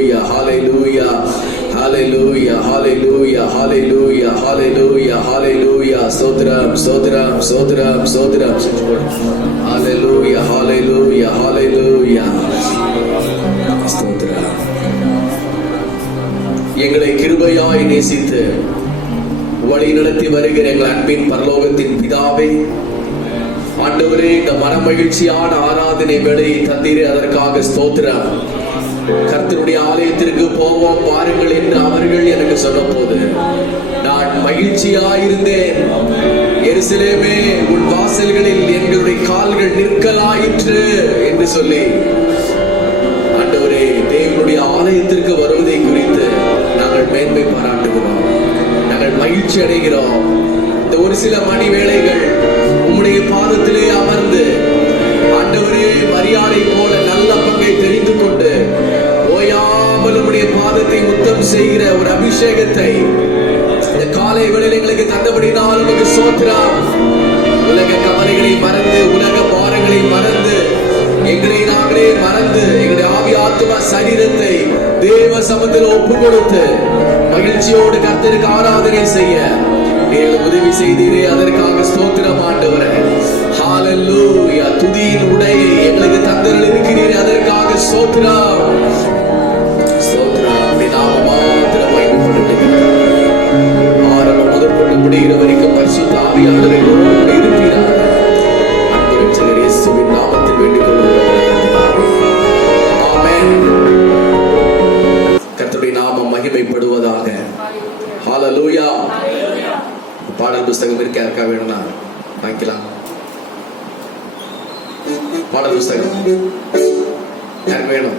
hallelujah, hallelujah, hallelujah, hallelujah, hallelujah, hallelujah, hallelujah. Stotram, stotram, stotram, stotram. Hallelujah, hallelujah, hallelujah. Stotram. எங்களை கிருபையாய் நேசித்து வழி நடத்தி வருகிற எங்கள் அன்பின் பரலோகத்தின் பிதாவே, ஆண்டவரே, இந்த மனமகிழ்ச்சியான ஆராதனை வேளையை தந்தீரே, அதற்காக ஸ்தோத்திரம். கர்த்தருடைய ஆலயத்திற்கு போவோம் பாருங்கள் என்று அவர்கள் எனக்கு சொன்ன போது நான் மகிழ்ச்சியாயிருந்தேன். எருசலேமே, உன் வாசல்களில் எங்களுடைய கால்கள் நிற்கலாயிற்று என்று சொல்லி, ஆண்டவரே, தேவனுடைய ஆலயத்திற்கு வருவதை குறித்து நாங்கள் மேன்மை பாராட்டுகிறோம், நாங்கள் மகிழ்ச்சி அடைகிறோம். இந்த ஒரு சில மணி வேளைகள் உம்முடைய பாதத்திலே அமர்ந்து, ஆண்டவரே, மரியாதை போல நல்ல பங்கை தெரிந்து கொண்டு ஓயாமல் உம்முடைய பாதத்தை முத்தம் செய்கிற ஒரு அபிஷேகத்தை இந்த காலை வேளையில் எங்களுக்கு தந்தபடினால் உமக்கு ஸ்தோத்திரம். உலக கவலைகளை மறந்து, உலக பாரங்களை மறந்து, எங்களை நாங்களே மறந்து, எங்களுடைய ஆவி ஆத்துமா சரீரத்தை தேவ சமத்தில் ஒப்பு கொடுத்து மகிழ்ச்சியோடு கர்த்தருக்கு ஆராதனை செய்ய நீங்கள் உதவி செய்தீரே, அதற்காக ஸ்தோத்திரம் ஆண்டவரே. ஹalleluya. துதியின் உடையை எங்களுக்கு தந்தருள் இருக்கிறீரே, அதற்காக ஸ்தோத்திரம். ஸ்தோத்திரம். உம்முடைய நாமம் மாத்திரம் மகிமைப்படுகிறது. ஆரம்பம் முதற்கொண்டு முடிகிற வரைக்கும் பரிசுத்த ஆவியானவர் எங்களோடு இருப்பீராக. அன்பு இரட்சகர் இயேசுவின் நாமத்தில் வேண்டிக் கொள்கிறோம். ஆமென். கர்த்தருடைய நாமம் மகிமைப்படுவதாக. ஹalleluya. பாடல் புஸ்தகம் இருக்க யாருக்கா வேணும்னா வாங்கிக்கலாம். பாடல் புஸ்தகம் யாருக்கு வேணும்?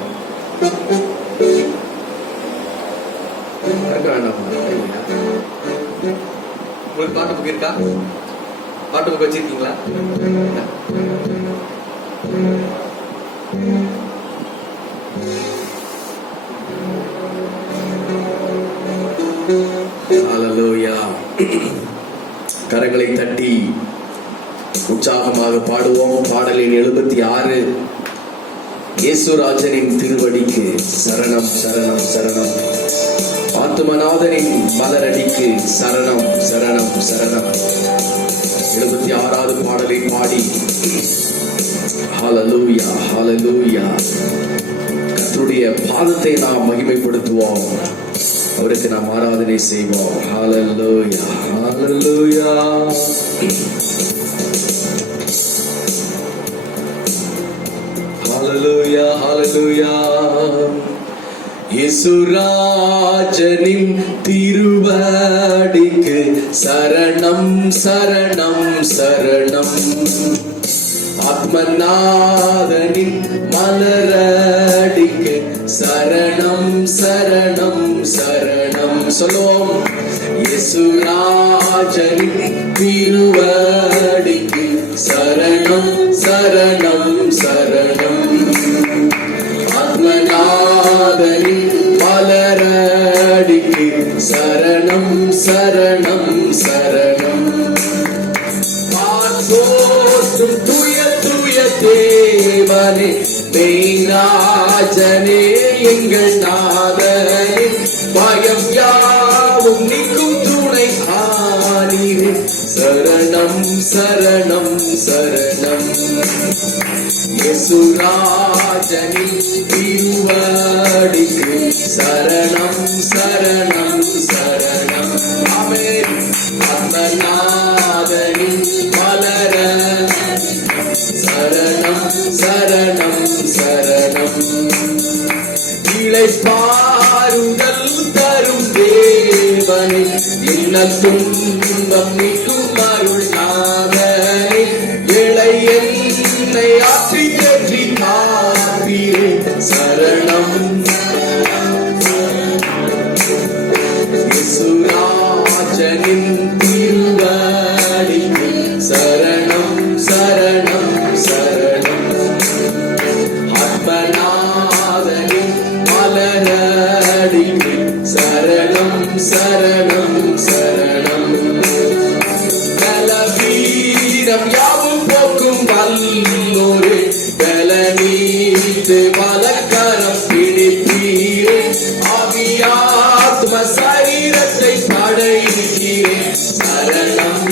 வேண்டாம். உங்களுக்கு பாட்டு புக் இருக்கா? பாட்டு புக் வச்சிருக்கீங்களா? ஹalleluya. கரங்களை தட்டி உற்சாகமாக பாடுவோம். பாடலின் 76, இயேசுராஜனின் திருவடிக்கு சரணம் சரணம் சரணம், ஆத்துமநாதனின் மலரடிக்கு சரணம் சரணம் சரணம். 76வது பாடலை பாடி ஹalleluya, ஹalleluya, கர்த்தருடைய பாதத்தை நாம் மகிமைப்படுத்துவோம், அவருக்கு நாம் ஆராதனை செய்வோம். ஹalleluya, ஹalleluya. ஹalleluya, ஹalleluya. இயேசுராஜனின் திருவடிக்கு சரணம் சரணம் சரணம், ஆத்மநாதனின் மலரடிக்கு சரணம் சரணம் சரணம். சொல்லுவோம். இயேசுராஜனின் திருவடிக்கு சரணம் சரணம் சரணம், ஆத்மநாதனின் மலரடிக்கு சரணம் சரணம் சரணம். பாசோற்றும் துய துய தேவனே, மெய்ராஜனே, எங்கள் நாதனே, பயம் யாவும் நீக்கும் துணை ஆனீரே, சரணம் சரணம் சரணம். இயேசுராஜனின் திருவடிக்கு சரணம் சரணம் சரணம். ஆமென். ஆத்மநாதனின் மலர சரணம் சரணம் சரணம். இளைப்பாறுதல் தரும் தேவனே, இன்னல் துன்பம் நீக்கும் அருள் நாதனே, ஏழை என்னை ஆற்றி தேற்றி காப்பீரே, சரணம். இயேசுராஜனின் திருவடிக்கு சரணம் சரணம் சரணம், ஆத்மநாதனின் மலரடிக்கு சரணம் சரணம் சரணம். பலவீனம் யாவும் போக்கும் வல்லோரே, பலனீத்து வலக்கரம் பிடிப்பீரே, அழைக்கிறேன் சரணம்.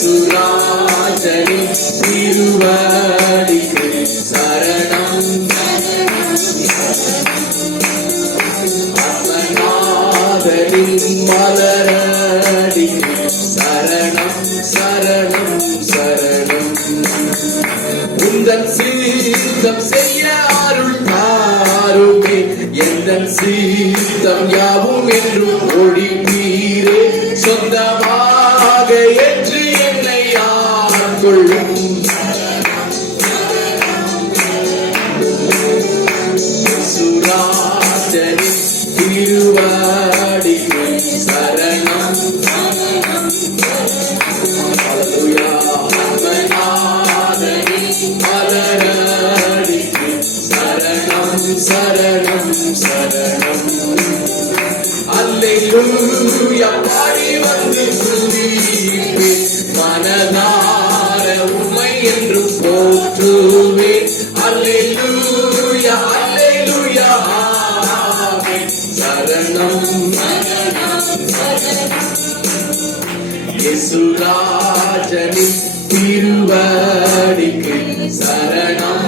சுராஜனின் திருவடிக்கு சரணம். ஆத்மநாதனின் மலரடிக்கு சரணம் சரணம் சரணம். உந்தன் சித்தம் செய்ய அருள் தாருமே, எந்தன் சித்தம் யாவும் என்றும் ஒழிப்பீரே. சொந்தமாக ஏற்று என்னை ஆட்கொள்ளும் சுராஜனின் திருவடிக்கு சரணம். அல்லேலூயா. ஆத்மநாதனின் மலரடிக்கு சரணம் சரணம் சரணம். அல்லேலூயா பாடி வந்து துதிப்பேன், மனதார உம்மை என்று போற்றுவேன். அல்லேலூயா அல்லேலூயா ஆமென். சரணம் இயேசுராஜனின் திருவடிக்கு சரணம்.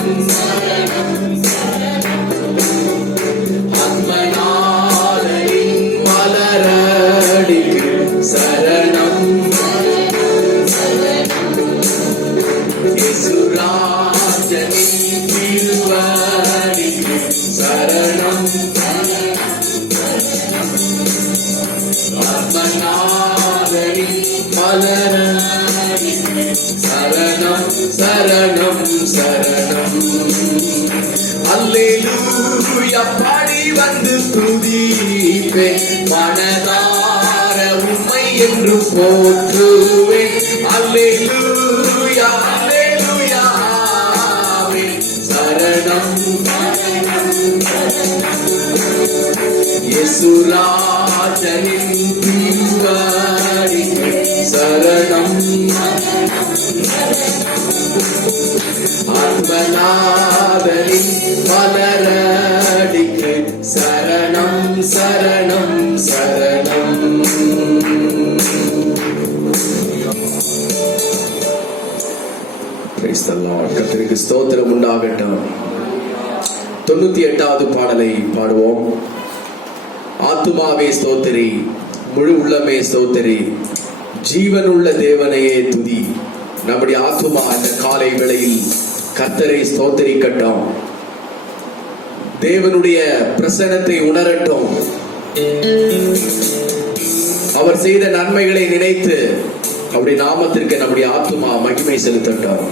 ஆத்மநாதனின் மலரடிக்கு சரணம். இயேசுராஜனின் திருவடிக்கு சரணம். ஆத்மநாதனின் மலரடிக்கு சரணம் சரணம் சரணம். அல்லேலூயா பாடி வந்து துதிப்பேன், மனதார உம்மை என்று போற்றுவேன். அல்லேலூயா அல்லேலூயா ஆமென். சரணம் இயேசுராஜனின் திருவடிக்கு சரணம். ஆத்மநாதனின் மலரடிக்கு சரணம் சரணம் சரணம். Praise the Lord. கர்த்தருக்கு ஸ்தோத்திரம் உண்டாகட்டும். 98வது பாடலை பாடுவோம். ஆத்துமாவே ஸ்தோத்திரி, முழு உள்ளமே ஸ்தோத்திரி, ஜீவனுள்ள தேவனையே துதி. நம்முடைய ஆத்துமா இந்த காலை வேளையில் கர்த்தரை ஸ்தோத்திரிக்கட்டும், தேவனுடைய பிரசன்னத்தை உணரட்டும், அவர் செய்த நன்மைகளை நினைத்து அவருடைய நாமத்திற்கு நம்முடைய ஆத்துமா மகிமை செலுத்தட்டும்.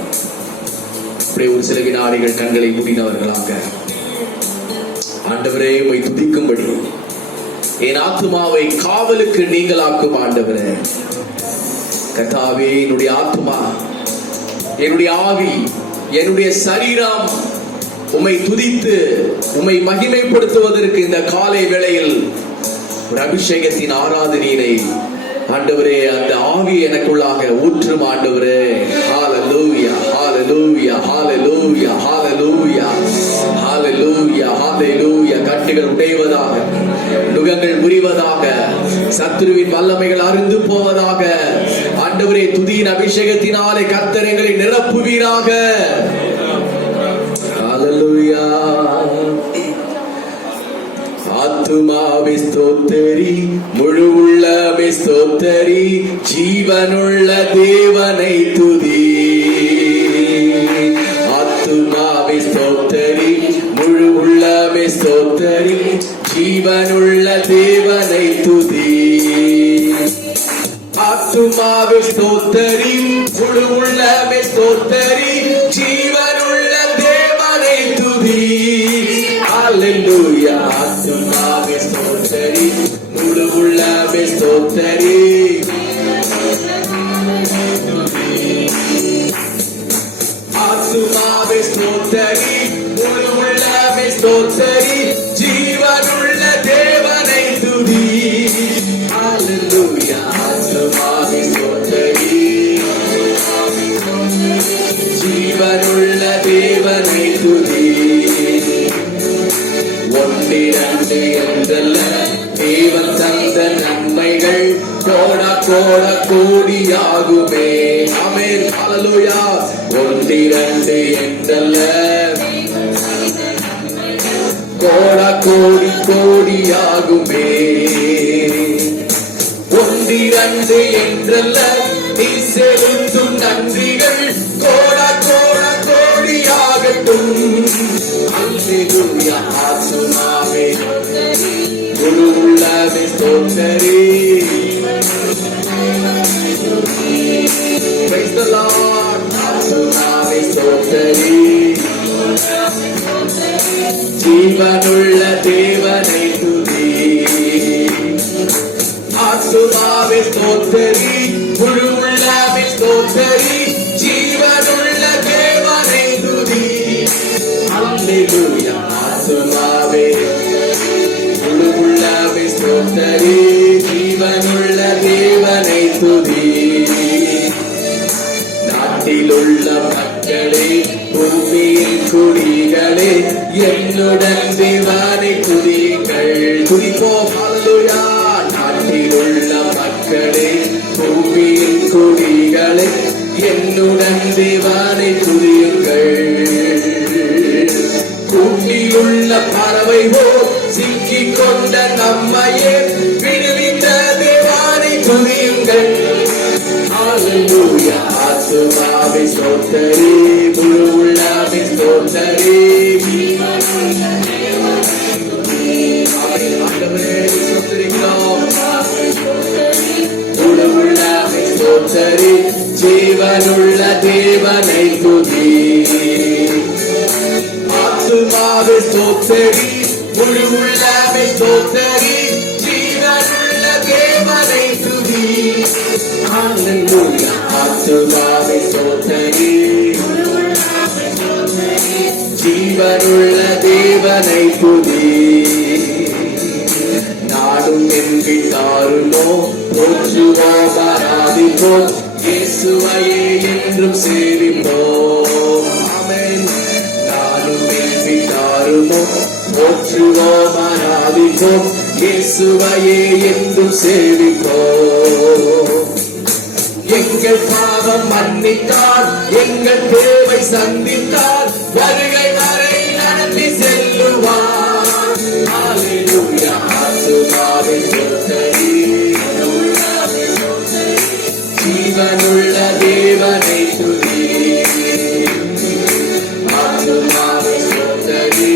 அப்படியே ஒரு சில வினாடிகள் கண்களை மூடினவர்களாக ஆண்டவரே உம்மை துதிக்கும்படி என் ஆத்துமாவை காவலுக்கு நீங்களாக்கும் ஆண்டவரே. கர்த்தாவே, என்னுடைய ஆத்துமா, என்னுடைய ஆவி, என்னுடைய சரீரம் உம்மை துதித்து உம்மை மகிமைப்படுத்துவதற்கு இந்த காலை வேளையில் ஒரு அபிஷேகத்தின் ஆராதனையினை ஆண்டவரே அந்த ஆவி எனக்குள்ளாக ஊற்றும் ஆண்டவரே. ஹalleluya ஹalleluya ஹalleluya ஹalleluya ஹalleluya ஹalleluya. கட்டுகள் உடைவதாக, நுகங்கள் முறிவதாக, சத்துருவின் வல்லமைகள் அறுந்து போவதாக. ஆண்டவரே, துதியின் அபிஷேகத்தினாலே கர்த்தர் எங்களை நிரப்புவீராக. ஹalleluya. ஆத்துமாவே ஸ்தோத்திரி, முழு உள்ளமே ஸ்தோத்திரி, ஜீவனுள்ள தேவனை துதி. ஆத்துமாவே ஸ்தோத்திரி, முழு உள்ளமே ஸ்தோத்திரி, ஜீவனுள்ள தேவனை துதி. ஆத்துமாவே ஸ்தோத்திரி, முழு உள்ளமே ஸ்தோத்திரி, ஜீவனுள்ள தேவனை துதி. ஹalleluya. ஆத்துமாவே ஸ்தோத்திரி, முழு உள்ளமே ஸ்தோத்திரி, ஆத்துமாவே ஸ்தோத்திரி, முழு உள்ளமே ஸ்தோத்திரி, ஜீவனுள்ள தேவனை துதி. ஹalleluya. ஆத்துமாவே ஸ்தோத்திரி, ஜீவனுள்ள தேவனை துதி. ஒன்றே ஒன்றிரண்டு என்றல்ல தேவன் தந்த நன்மைகள் கோடா கோட கோடியாகுமே. ஆமென், ஹல்லேலூயா. ஒன்றிரண்டு என்றல்ல கோடா கோடி கோடியாகுமே. ஒன்றிரண்டு என்றல்ல நீ செலுத்தும் நன்றிகள் கோடா கோட கோடியாகட்டும். அல்லேலூயா. ஆத்துமாவே முழு உள்ளமே ஸ்தோத்திரி. Praise the Lord. ஆத்துமாவே ஸ்தோத்திரி. ஜீவனுள்ள தேவனை துதி. ஆத்துமாவே ஸ்தோத்திரி. முழு உள்ளமே ஸ்தோத்திரி. ஜீவனுள்ள தேவனை துதி. அல்லேலூயா. ஆத்துமாவே முழு உள்ளமே ஸ்தோத்திரி. ஜீவனுள்ள தேவனை துதி. நாட்டிலுள்ள மக்களே பூமியின் குடிகளே என்னுடன் தேவனை துதியுங்கள். துதிப்போம். ஹல்லேலூயா. நாட்டிலுள்ள மக்களே பூமியின் குடிகளே என்னுடன் தேவனை துதியுங்கள். கூட்டிலுள்ள பறவை போல் சிக்கிக் கொண்ட நம்மையே விடுவித்த தேவனை துதியுங்கள். ஹல்லேலூயா. ஆத்துமாவே ஸ்தோத்திரி. முழு உள்ளமே ஸ்தோத்திரி. ஆண்டவரே ஸ்தோத்திரிக்கிறோம். முழு உள்ளமே ஸ்தோத்திரி. ஜீவனுள்ள தேவனை துதி. ஆத்துமாவே ஸ்தோத்திரி. முழு உள்ளமே ஸ்தோத்திரி. ஜீவனுள்ள தேவனை துதி. ஹல்லேலூயா. ஆத்துமாவே ஸ்தோத்திரி. ஜீவனுள்ள தேவனை துதி. நாடும் என் வீட்டாருமோ போற்றுவோம் ஆராதிப்போம். இயேசுவையே என்றும் சேவிப்போம். ஆமென். நாடும் என் வீட்டாருமோ போற்றுவோம் ஆராதிப்போம். இயேசுவையே என்றும் சேவிப்போம். எங்கள் பாவம் மன்னித்தார். எங்கள் தேவை சந்தித்தார். வருகை வரை நடத்தி செல்லுவார். ஹல்லேலூயா. ஆத்துமாவே ஸ்தோத்திரி. ஜீவனுள்ள தேவனை துதி. ஆத்துமாவே ஸ்தோத்திரி.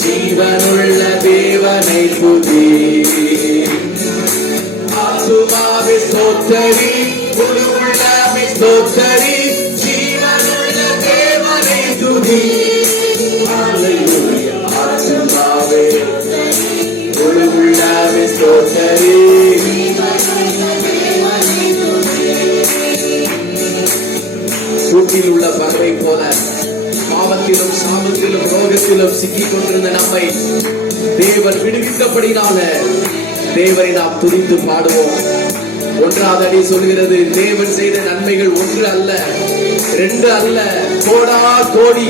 ஜீவனுள்ள தேவனை துதி. ஆத்துமாவே ஸ்தோத்திரி. முழு உள்ளமே ஸ்தோத்திரி. ஜீவனுள்ள தேவனை துதி. ஹல்லேலூயா. ஆத்துமாவே முழு உள்ளமே ஸ்தோத்திரி. கூட்டில் உள்ள பறவை போல பாவத்திலும் சாபத்திலும் ரோகத்திலும் சிக்கிக் கொண்டிருந்த நம்மை தேவன் விடுவித்தபடினால தேவனை நாம் துதித்து பாடுவோம். ஒன்றாவது அடி சொல்கிறது, தேவன் செய்த நன்மைகள் ஒன்று அல்ல, ரெண்டு அல்ல, கோடா கோடி.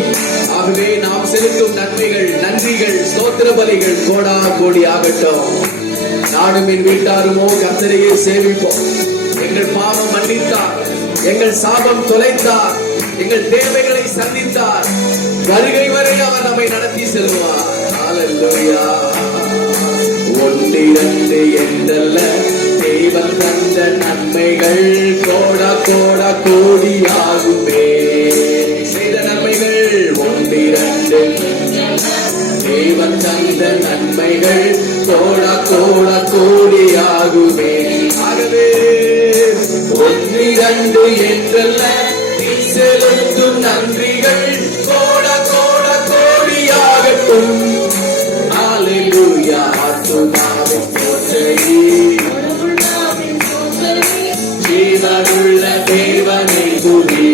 ஆகவே நாம் செலுத்தும் நன்மைகள், நன்றிகள், ஸ்தோத்திர பலிகள் கோடா கோடி ஆகட்டும். நானும் என் வீட்டாருமோ கர்த்தரையே சேவிப்போம். எங்கள் பாவம் மன்னித்தார், எங்கள் சாபம் தொலைத்தார், எங்கள் தேவைகளை சந்தித்தார். வருகை வரை அவர் நம்மை நடத்தி செல்வார். ஹல்லேலூயா. ஒன்றிரண்டு என்றல்ல தேவன் தந்த நன்மைகள் கோடா கோடா கோடியாகுமே. செய்த நன்மைகள் ஒன்றிரண்டு. தேவன் தந்த நன்மைகள் கோடா கோடா கோடியாகுமே. ஆகவே ஒன்றிரண்டு என்றல்ல நீ செலுத்தும் நன்றிகள் கோடா கோடா கோடியாகட்டும். ஹல்லேலூயா. ஆத்துமாவே ஸ்தோத்திரி. ஜீவனுள்ள தேவனை துதி.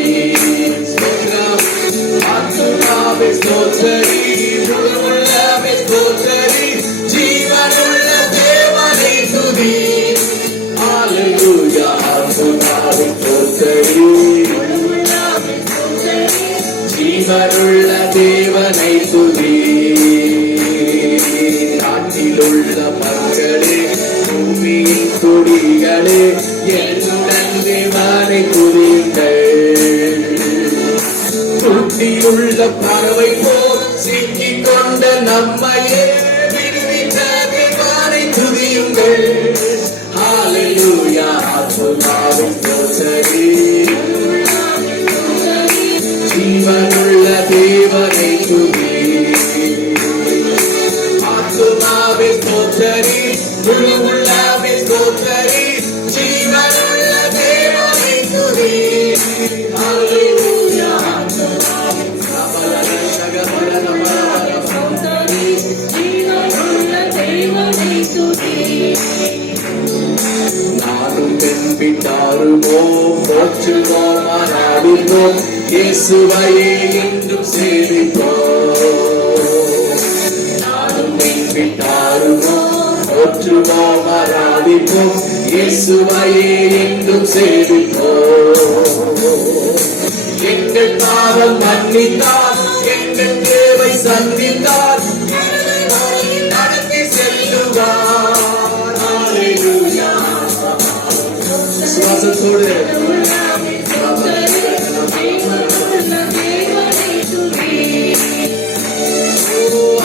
ஆத்துமாவே ஸ்தோத்திரி. முழு உள்ளமே ஸ்தோத்திரி. ஜீவனுள்ள தேவனை துதி. ஹல்லேலூயா. ஆத்துமாவே ஸ்தோத்திரி. ஜீவனுள்ள தேவனை துதி. நம்மையே விடுவித்த தேவனை துதியுங்கள். ஹalleluya. ஆத்துமாவே ஸ்தோத்திரி, ஜீவனுள்ள தேவனை துதி. ஆத்துமாவே ஸ்தோத்திரி, முழு உள்ளமே ஸ்தோத்திரி, ஜீவனுள்ள தேவனை துதி. ஹalleluya. நானும் பெண்பிட்டாருமோ போற்றுவோம் ஆராதிப்போம், இயேசுவையே என்றும் சேவிப்போம். நானும் பெண்பிட்டாருமோ போற்றுவோம் ஆராதிப்போம், இயேசுவையே என்றும் சேவிப்போம். எங்கள் பாவம் மன்னித்தார், எங்கள் தேவை சந்தித்தார், நடத்தி செல்லுவார். ஹalleluya. விசுவாசத்தோடு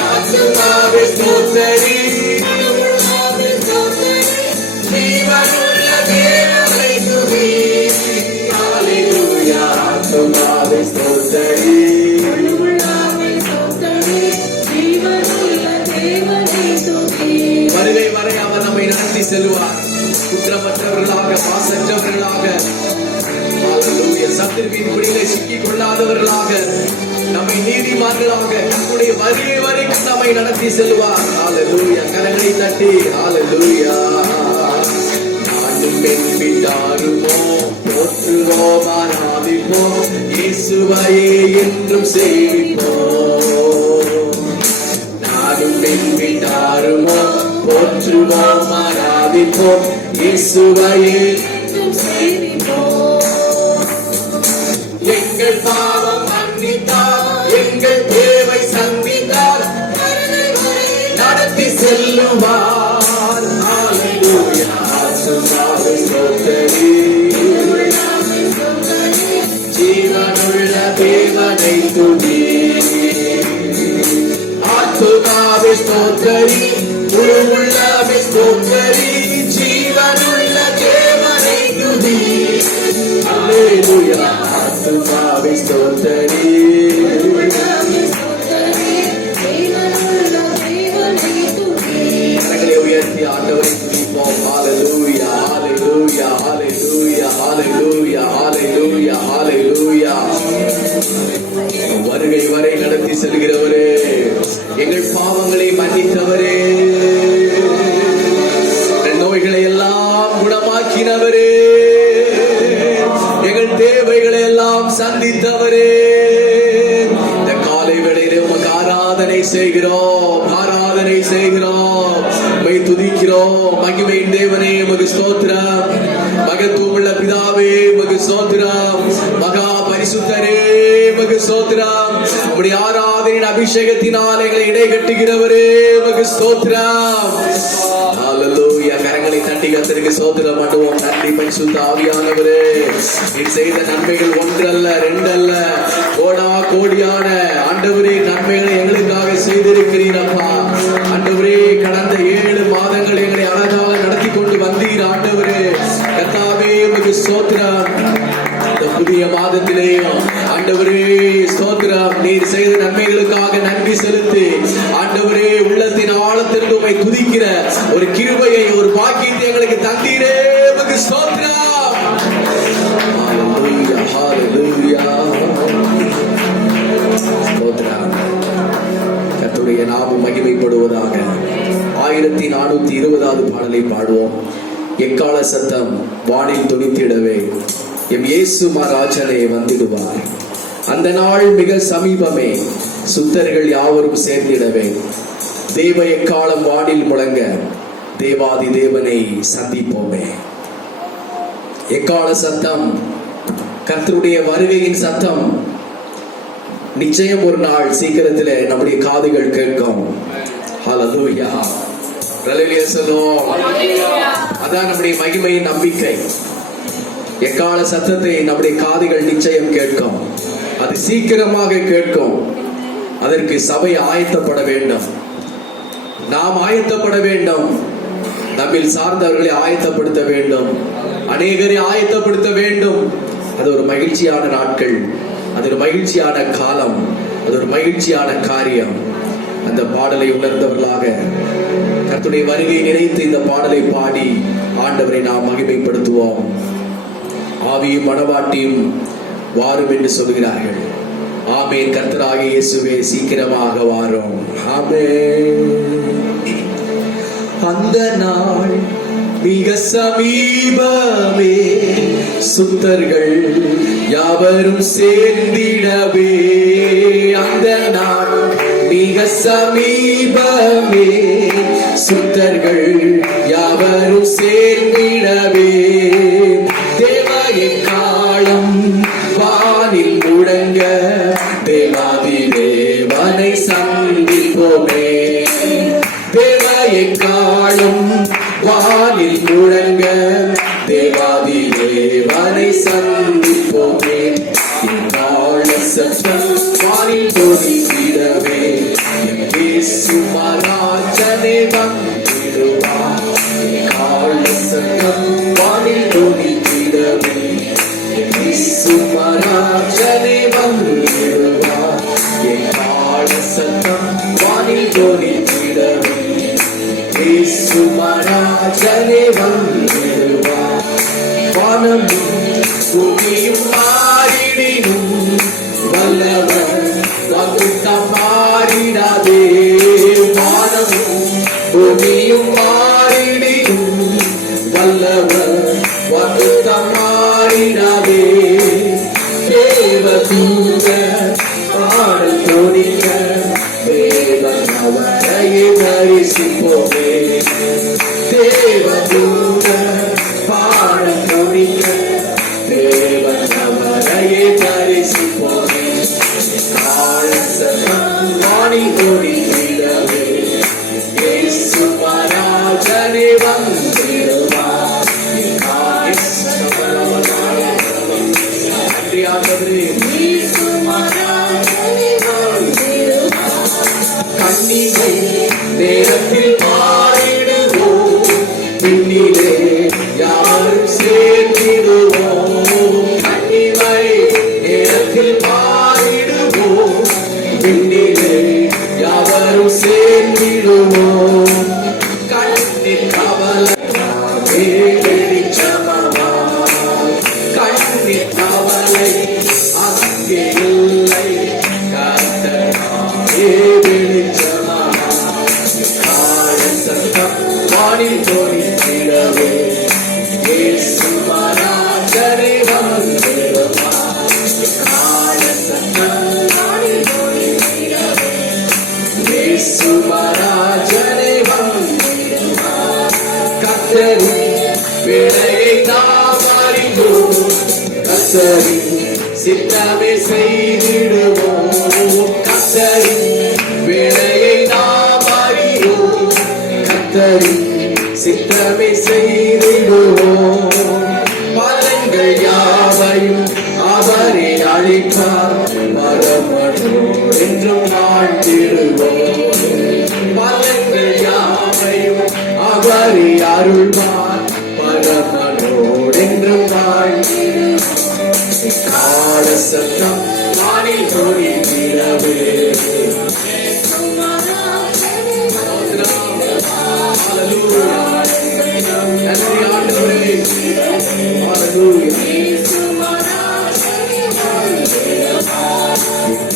ஆத்துமாவே ஸ்தோத்திரி, ஜீவனுள்ள தேவனை துதி. ஹalleluya. ஆத்துமாவே ஸ்தோத்திரி, வருகை வரை அவர் நம்மை நடத்தி செல்வார். குற்றமற்றவர்களாக, பாசற்றவர்களாக, சத்துருவின் பிடிகளை சிக்கிக் கொள்ளாதவர்களாக, நம்மை நீதிமான்களாக நம்முடைய வருகை வரைக்கும் நம்மை நடத்தி செல்வார். ஹalleluya. கரங்களை தட்டி ஹalleluya. நானும் பெண்பிட்டாருமோ போற்றுவோம் ஆராதிப்போம், இயேசுவையே என்றும் சேவிப்போம். நானும் பெண்பிட்டாருமோ போற்றுவோம் ஆராதிப்போம், இயேசுவையே என்றும் சேவிப்போம். எங்கள் பாவம் மன்னித்தார், எங்கள் தேவை சந்தித்தார், நடத்தி செல்லுவார். ஹalleluya. ஆத்துமாவே ஸ்தோத்திரி, ஜீவனுள்ள தேவனை துதி. ஆத்துமாவே ஸ்தோத்திரி, முழு உள்ளமே ஸ்தோத்திரி, ஜீவனுள்ள தேவனை துதி. ஹalleluya. ஆத்துமாவே ஸ்தோத்திரி, கரங்களை உயர்த்தி ஆண்டவரை துதிப்போம். ஹalleluya. ஹalleluya. ஹalleluya. ஹalleluya. ஹalleluya. ஹalleluya. வருகை வரை நடத்தி செல்கிறவரே, எங்கள் பாவங்களை மன்னித்தவரே, நோய்களை எல்லாம் குணமாக்கினவரே, எங்கள் தேவைகளை எல்லாம் சந்தித்தவரே, இந்த காலை வேளையிலே உமக்கு ஆராதனை செய்கிறோம், ஆராதனை செய்கிறோம், உம்மை துதிக்கிறோம். மகிமையின் தேவனே உமக்கு ஸ்தோத்திரம், மகத்துவமுள்ள பிதாவே உமக்கு ஸ்தோத்திரம், மகா பரிசுத்தரே உமக்கு ஸ்தோத்திரம். உம்முடைய ஆராதனையின் அபிஷேகத்தினால் எங்களை இடைகட்டுகிறவரே உமக்கு ஸ்தோத்திரம். ஹalleluya. கரங்களை தட்டி கர்த்தருக்கு ஸ்தோத்திரம் பண்ணுவோம். நன்றி பரிசுத்த ஆவியானவரே, நீர் செய்த நன்மைகள் ஒன்றல்ல ரெண்டல்ல, கோடா கோடியான ஆண்டவரே நன்மைகளை எங்களுக்காக செய்திருக்கிறீர் அப்பா. ஆண்டவரே கடந்த 7 மாதங்கள் எங்களை அழகாக நடத்தி கொண்டு வந்தீர் ஆண்டவரே. கர்த்தாவே உமக்கு ஸ்தோத்திரம். இந்த புதிய மாதத்திலேயும் ஆண்டவரே ஸ்தோத்திரம், நீர் செய்த நன்மைகளுக்காக நன்றி செலுத்தி ஆண்டவரே உள்ளத்தின் ஆழத்திற்கு உம்மை துதிக்கிற ஒரு கிருபையை, ஒரு பாக்கியத்தை எங்களுக்கு தந்தீரே உமக்கு ஸ்தோத்திரம். ஹalleluya. ஹalleluya. ஸ்தோத்திரம். கர்த்தருடைய நாமம் மகிமைப்படுவதாக. 1420வது பாடலை பாடுவோம். எக்கால சத்தம் வானில் துணித்திடவே, எம் இயேசு மகாராஜனே வந்திடுவார். அந்த நாள் மிக சமீபமே, சுத்தர்கள் யாவரும் சேர்ந்திடவே, தேவ எக்காலம் வானில் முழங்க, தேவாதி தேவனை சந்திப்போமே. எக்கால சத்தம், கர்த்தருடைய வருகையின் சத்தம் நிச்சயம் ஒரு நாள் சீக்கிரத்தில் நம்முடைய காதுகள் கேட்கும். ஹalleluya. ஹalleluya சொல்லுவோம். அதான் நம்முடைய மகிமையின் நம்பிக்கை. எக்கால சத்தத்தை நம்முடைய காதுகள் நிச்சயம் கேட்கும். அது சீக்கிரமாக கேட்கும். அதற்கு சபை ஆயத்தப்பட வேண்டும். நாம் ஆயத்தப்பட வேண்டும். நம்மில் சார்ந்தவர்களை ஆயத்தப்படுத்த வேண்டும். அநேகரை ஆயத்தப்படுத்த வேண்டும். அது ஒரு மகிழ்ச்சியான நாட்கள், அது ஒரு மகிழ்ச்சியான காலம், அது ஒரு மகிழ்ச்சியான காரியம். அந்த பாடலை உணர்ந்தவர்களாக கர்த்தருடைய வருகையை நினைத்து இந்த பாடலை பாடி ஆண்டவரை நாம் மகிமைப்படுத்துவோம். ஆவியும் மனவாட்டியும் வாரும் என்று சொல்கிறார்கள். ஆமென். கர்த்தராகிய இயேசுவே சீக்கிரமாக வாரும். ஆமென். அந்த நாள் மிக சமீபமே, சுத்தர்கள் யாவரும் சேர்ந்திடவே. அந்த நாள் மிக சமீபமே, சுத்தர்கள் யாவரும் சேர்ந்திடவே. தேவாயை காலம் வானில் முழங்க, தேவாதி தேவனை சந்திப்போமே. தேவாயை காலம் வானில் முழங்க, தேவாதி தேவனை சந்திப்போமே. சத்தம் வானில் தோன்றிடவே, சுமராஜனே வந்திடுவார். சத்தம் வானில் தோன்றிடவே, சுமராஜனே வந்திடுவார். சத்தம் வானில் தோன்றிடவே, சுமராஜனே வந்திடுவார். வானமும் பூமியும் மாறிடினும், வல்லவர் வாக்குத்தம் மாறிடாதே. வானமும் பூமியும் மாறிடினும், வல்லவர் வாக்குத்தம் மாறிடாதே. தேவதூதர் பாடல் தோணிக்க, தேவன் அவரையே தரிசிப்போமே. தேவதூதர் பாடல் தோணிக்க, தேவன் அவரையே தரிசிப்போமே. காலசத்தம் வானில் தோன்றிடவே, இயேசு மராஜனே வந்திடுவார். நன்றி ஆண்டவரே. கண்ணிகை நேரத்தில் மாறிடுவோம், பின்னிலே யாரும் சேர்ந்திடுவோம். கண்ணிகை நேரத்தில் மாறிடுவோம், பின்னிலே யாவரும் சேர்ந்திடுவோம். கண்ணில் கவலை வெளிச்சமமா, கண்ணில் கவலை அங்கே இல்லை. கர்த்தரே வெளிச்சமா, காலசத்தம் வானில் தோன்றிடவே, இயேசு மராஜனே வந்திடுவார். காலசத்தம் வானில் தோன்றிடவே, இயேசு மராஜனே வந்திடுவார். கர்த்தரின் வேலையை நாம் அறிந்தோம், கர்த்தரின் சித்தமே செய்திடுவோம். கர்த்தரின் வேலையை நாம் அறிவோம், கர்த்தரின் சித்தமே செய்திடுவோம். பலன்கள் யாவையும் அவரே அளிப்பார், மரமற்றோர் என்றும் வாழ்ந்திடுவோம். பலன்கள் யாவையும் அவரே அருள்வார், மரமற்றோர் என்றும் வாழ்ந்திடுவோம். காலசத்தம் வானில் தோன்றிடவே, நன்றி ஆண்டவரே.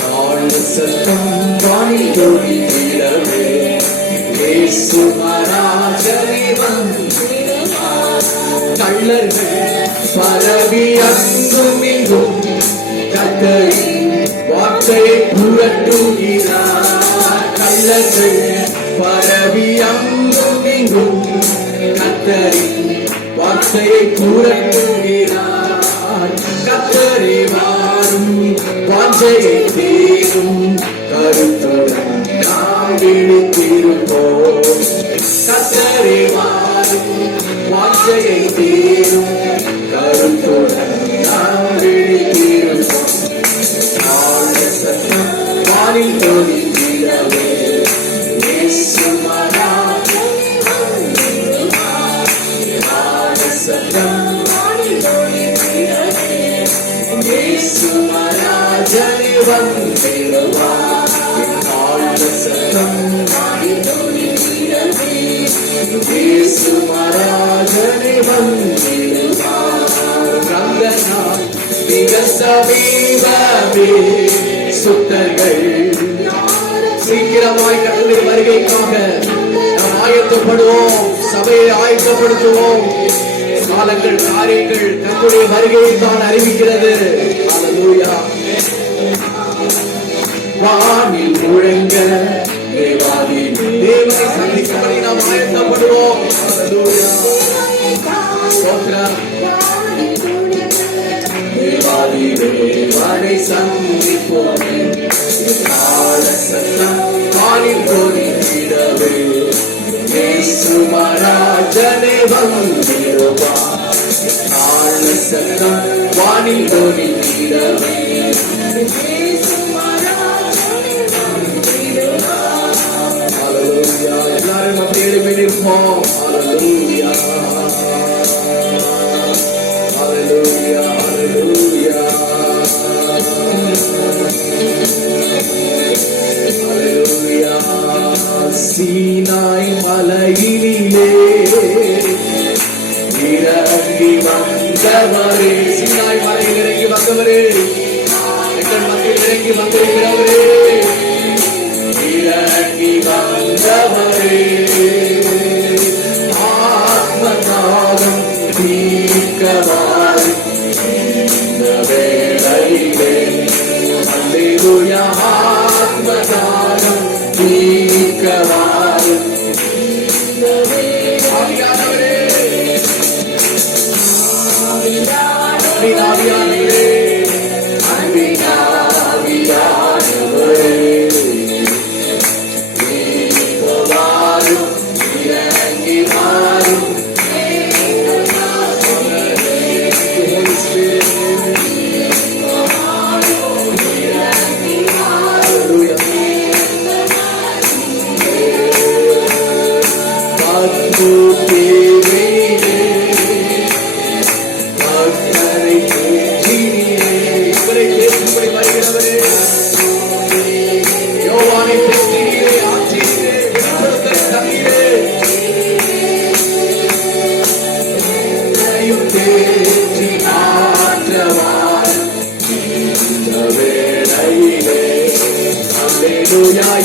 காலசத்தம் வானில் தோன்றிடவே, இயேசு மராஜனே வந்திடுவார். கள்ளர்கள் பரவி அங்கும் இங்கும், கர்த்தரின் வார்த்தையை புரட்டுகிறார். கள்ளர்கள் பரவி அங்கும் இங்கும், கர்த்தரின் வார்த்தையை புரட்டுகிறார். கர்த்தரே வாரும், வாஞ்சையை தீரும், கருத்துடன் நாம் விழித்திருப்போம். கர்த்தரே வாரும், வாஞ்சையை தீரும், கருத்துடன் நாம் விழித்திருப்போம். காலசத்தம் வானில் தோன்றி இயேசு மராஜனை வந்திடுவார். அந்த நாள் மிக சமீபமே. சுத்தர்கள் சீக்கிரமாய் கர்த்தருடைய வருகைக்காக நாம் ஆயத்தப்படுவோம். சபையை ஆயத்தப்படுத்துவோம். காலங்கள் காரியங்கள் கர்த்தருடைய வருகையை தான் அறிவிக்கிறது. அல்லேலூயா. வானில் முழங்க தேவாதி தேவனை சந்திக்கும்படி நாம் ஆயத்தப்படுவோம். அல்லேலூயா. ஸ்தோத்திரம். தேவாதி தேவனை சந்திப்போம். கால சத்தம் வானில் ஒலித்திடவே. இயேசு மராஜனை வந்திடுவார். கால சத்தம் வானில் ஒலித்திடவே. எல்லாரும் அப்படி எழுப்பி நிற்போம். ஹல்லேலூயா, ஹல்லேலூயா, ஹல்லேலூயா, ஹல்லேலூயா. சீனாய் மலையிலே இறங்கி வந்தவரே. சீனாய் மலையில் இறங்கி வந்தவரே. எங்கள் மக்கள் இறங்கி வந்திருக்கிறவரே. இறங்கி வந்தவரே. ஆத்மநாதம் தீர்க்கவாய் இந்த வேளையிலே. அல்லேலூயா. ஆத்மநாதம் தீர்க்கவாய் இந்த வேளையிலே. ஆவியானவரே, ஆவியானவரே, Hallelujah.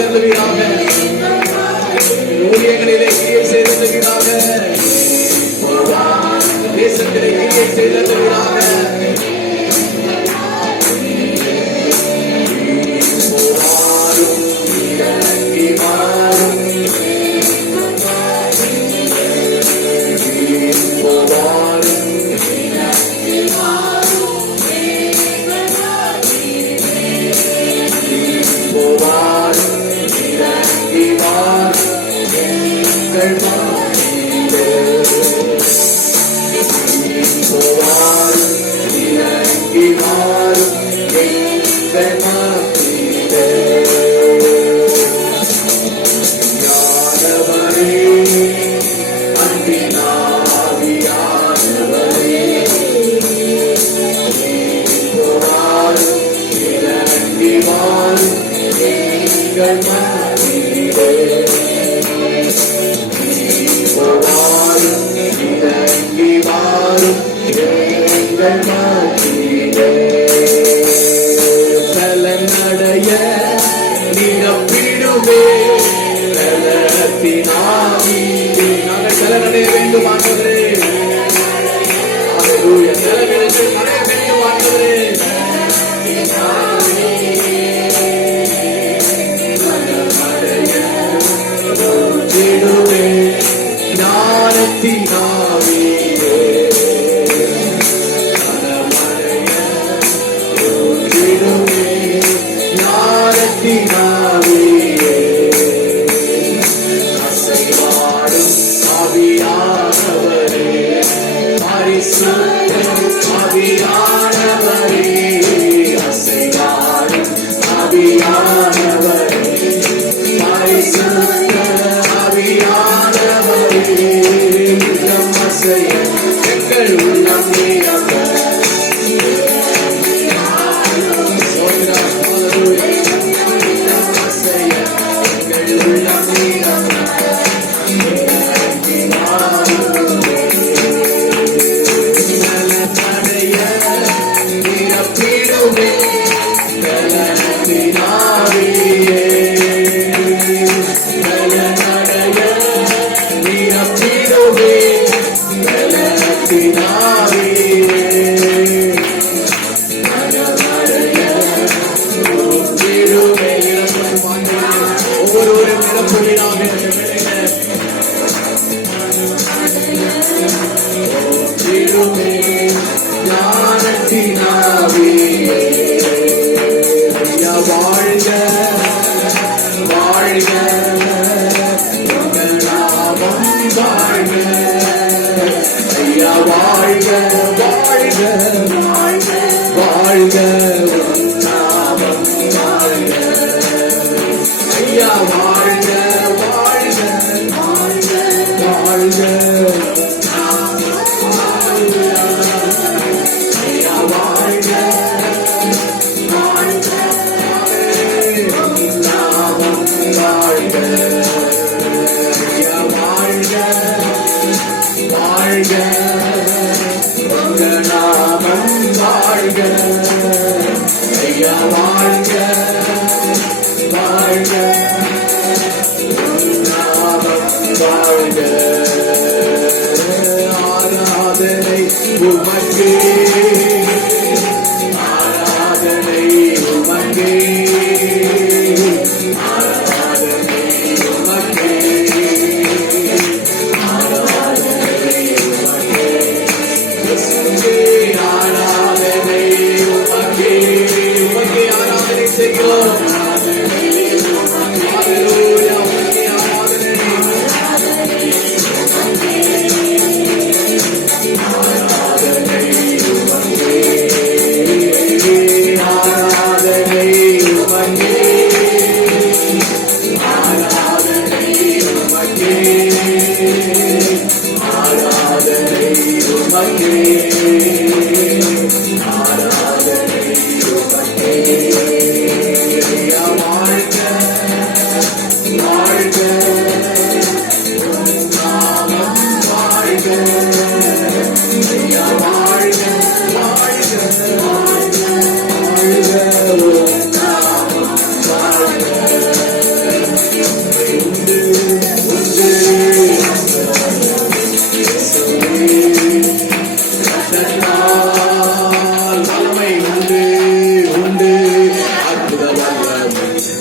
செய்தருவீராக. ஊழியங்களிலே கிரியை செய்தருவீராக. தேசத்திலே கிரியை செய்தருவீராக.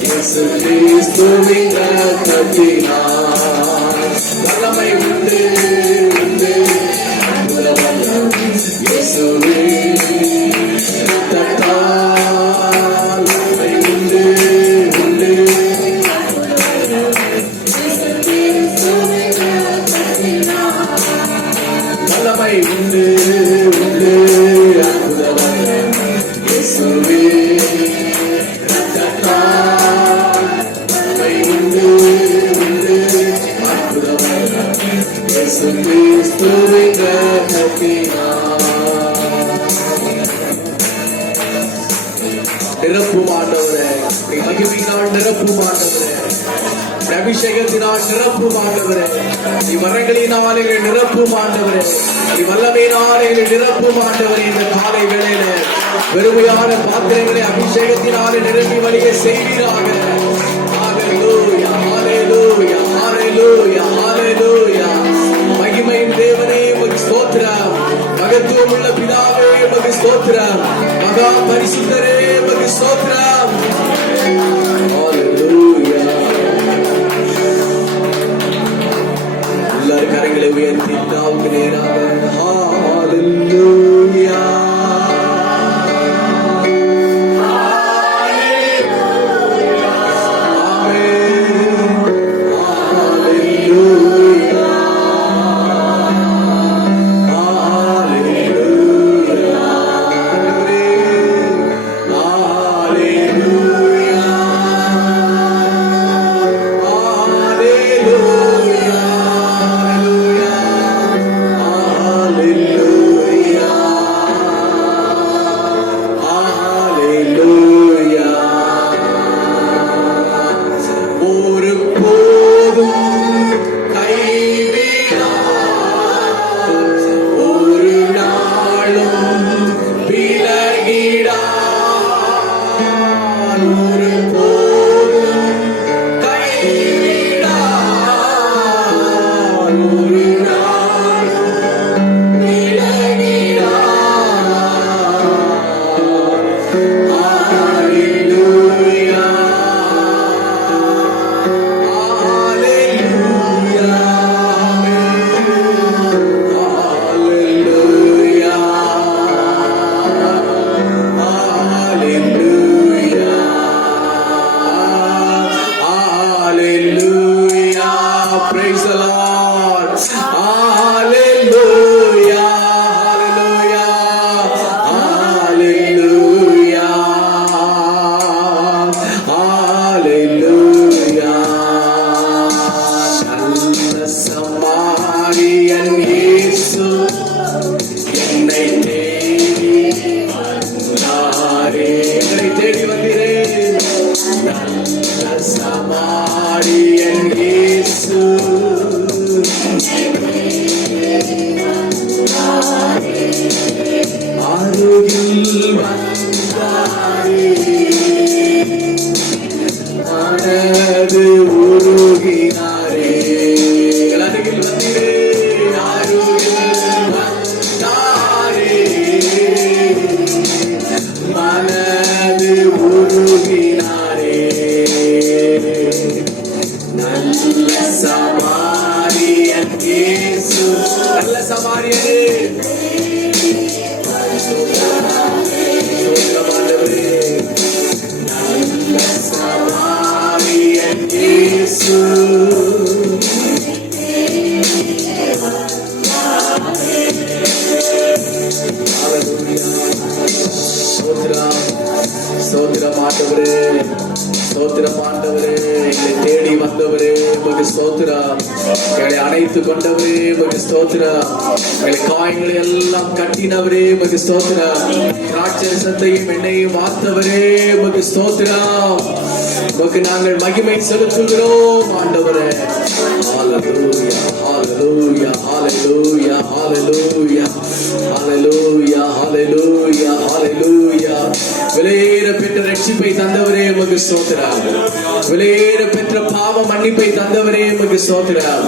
இயேசு கிறிஸ்துவின் இரத்தத்தினால் வல்லமை உண்டு உண்டு அற்புத வல்லமை இயேசுவின் இரத்தத்தால் வல்லமை உண்டு உண்டு வல்லமை உண்டு உண்டு அற்புத வல்லமை இயேசுவின் இரத்தத்தால் வல்லமை உண்டு உண்டு அற்புத வல்லமை இயேசு கிறிஸ்துவின் இரத்தத்தினால் நிரப்பும் ஆண்டவரே, மகிமையினால் நிரப்பும் ஆண்டவரே, அபிஷேகத்தினால் நிரப்பும் ஆண்டவரே, வரங்களினாலே நிரப்பும் ஆண்டவரே, வல்லமையினாலே நிரப்பும் ஆண்டவரே. இந்த காலை வேளையில வெறுமையான பாத்திரங்களை அபிஷேகத்தினாலே நிரப்பி வழிய செய்வீராக. ஹல்லேலூயா ஹல்லேலூயா ஹல்லேலூயா ஹல்லேலூயா. மகிமையின் தேவனே உமக்கு ஸ்தோத்திரம். மகத்துவம் உள்ள பிதாவே உமக்கு ஸ்தோத்திரம். மகா பரிசுத்தரே உமக்கு ஸ்தோத்திரம். ஹல்லேலூயா. எல்லாரும் கரங்களை உயர்த்தி தாவுக்கு நேராக ஹல்லேலூயா. Praise the Lord. Hallelujah. Hallelujah. Hallelujah. Hallelujah. நல்ல சமாரியன் இயேசு என்னை தேடி வந்தாரே. என்னை தேடி வந்தீரே. நல்ல சமாரியன் இயேசு அருகில் வந்தாரே. மனது உருகினாரே. அருகில் வந்தீரே. அருகில் வந்தாரே. மனது உருகினாரே. நல்ல சமாரியன் இயேசு. நல்ல சமாரியனே. நல்ல சமாரியன் இயேசு. ஸ்தோத்திரம் ஆண்டவரே. ஸ்தோத்திரம் ஆண்டவரே. எங்களை தேடி வந்தவரே உமக்கு ஸ்தோத்திரம். எங்களை அணைத்து கொண்டவரே உமக்கு ஸ்தோத்திரம். எங்களை காயங்களை எல்லாம் கட்டினவரே உமக்கு ஸ்தோத்திரம். திராட்சரசத்தையும் எண்ணெயும் வார்த்தவரே உமக்கு ஸ்தோத்திரம். உமக்கு நாங்கள் மகிமை செலுத்துகிறோம் ஆண்டவரே. ஹல்லேலூயா ஹல்லேலூயா ஹல்லேலூயா ஹல்லேலூயா ஹல்லேலூயா ஹல்லேலூயா ஹல்லேலூயா. விலையேற பெற்ற ரட்சிப்பை தந்தவரே உமக்கு ஸ்தோத்திரம். விலையேற பெற்ற பாவ மன்னிப்பை தந்தவரே உமக்கு ஸ்தோத்திரம்.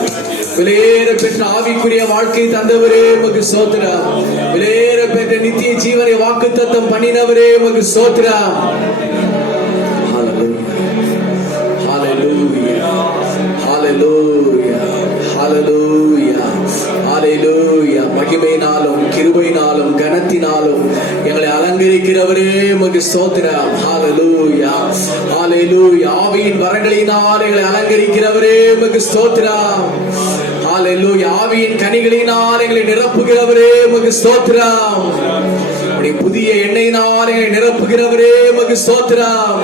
விலையேற பெற்ற ஆவிக்குரிய வாழ்க்கை தந்தவரே உமக்கு ஸ்தோத்திரம். விலையேற பெற்ற நித்திய ஜீவனை வாக்குத்தத்தம் பண்ணினவரே உமக்கு ஸ்தோத்திரம். ஹல்லேலூயா ஹல்லேலூயா. ஆவியின் வரங்களினால் எங்களை அலங்கரிக்கிறவரே உமக்கு ஸ்தோத்திரம். ஹல்லேலூயா. ஆவியின் கனிகளினால் எங்களை நிரப்புகிறவரே உமக்கு ஸ்தோத்திரம். புதிய எண்ணெயினால் எங்களை நிரப்புகிறவரே உமக்கு ஸ்தோத்திரம்.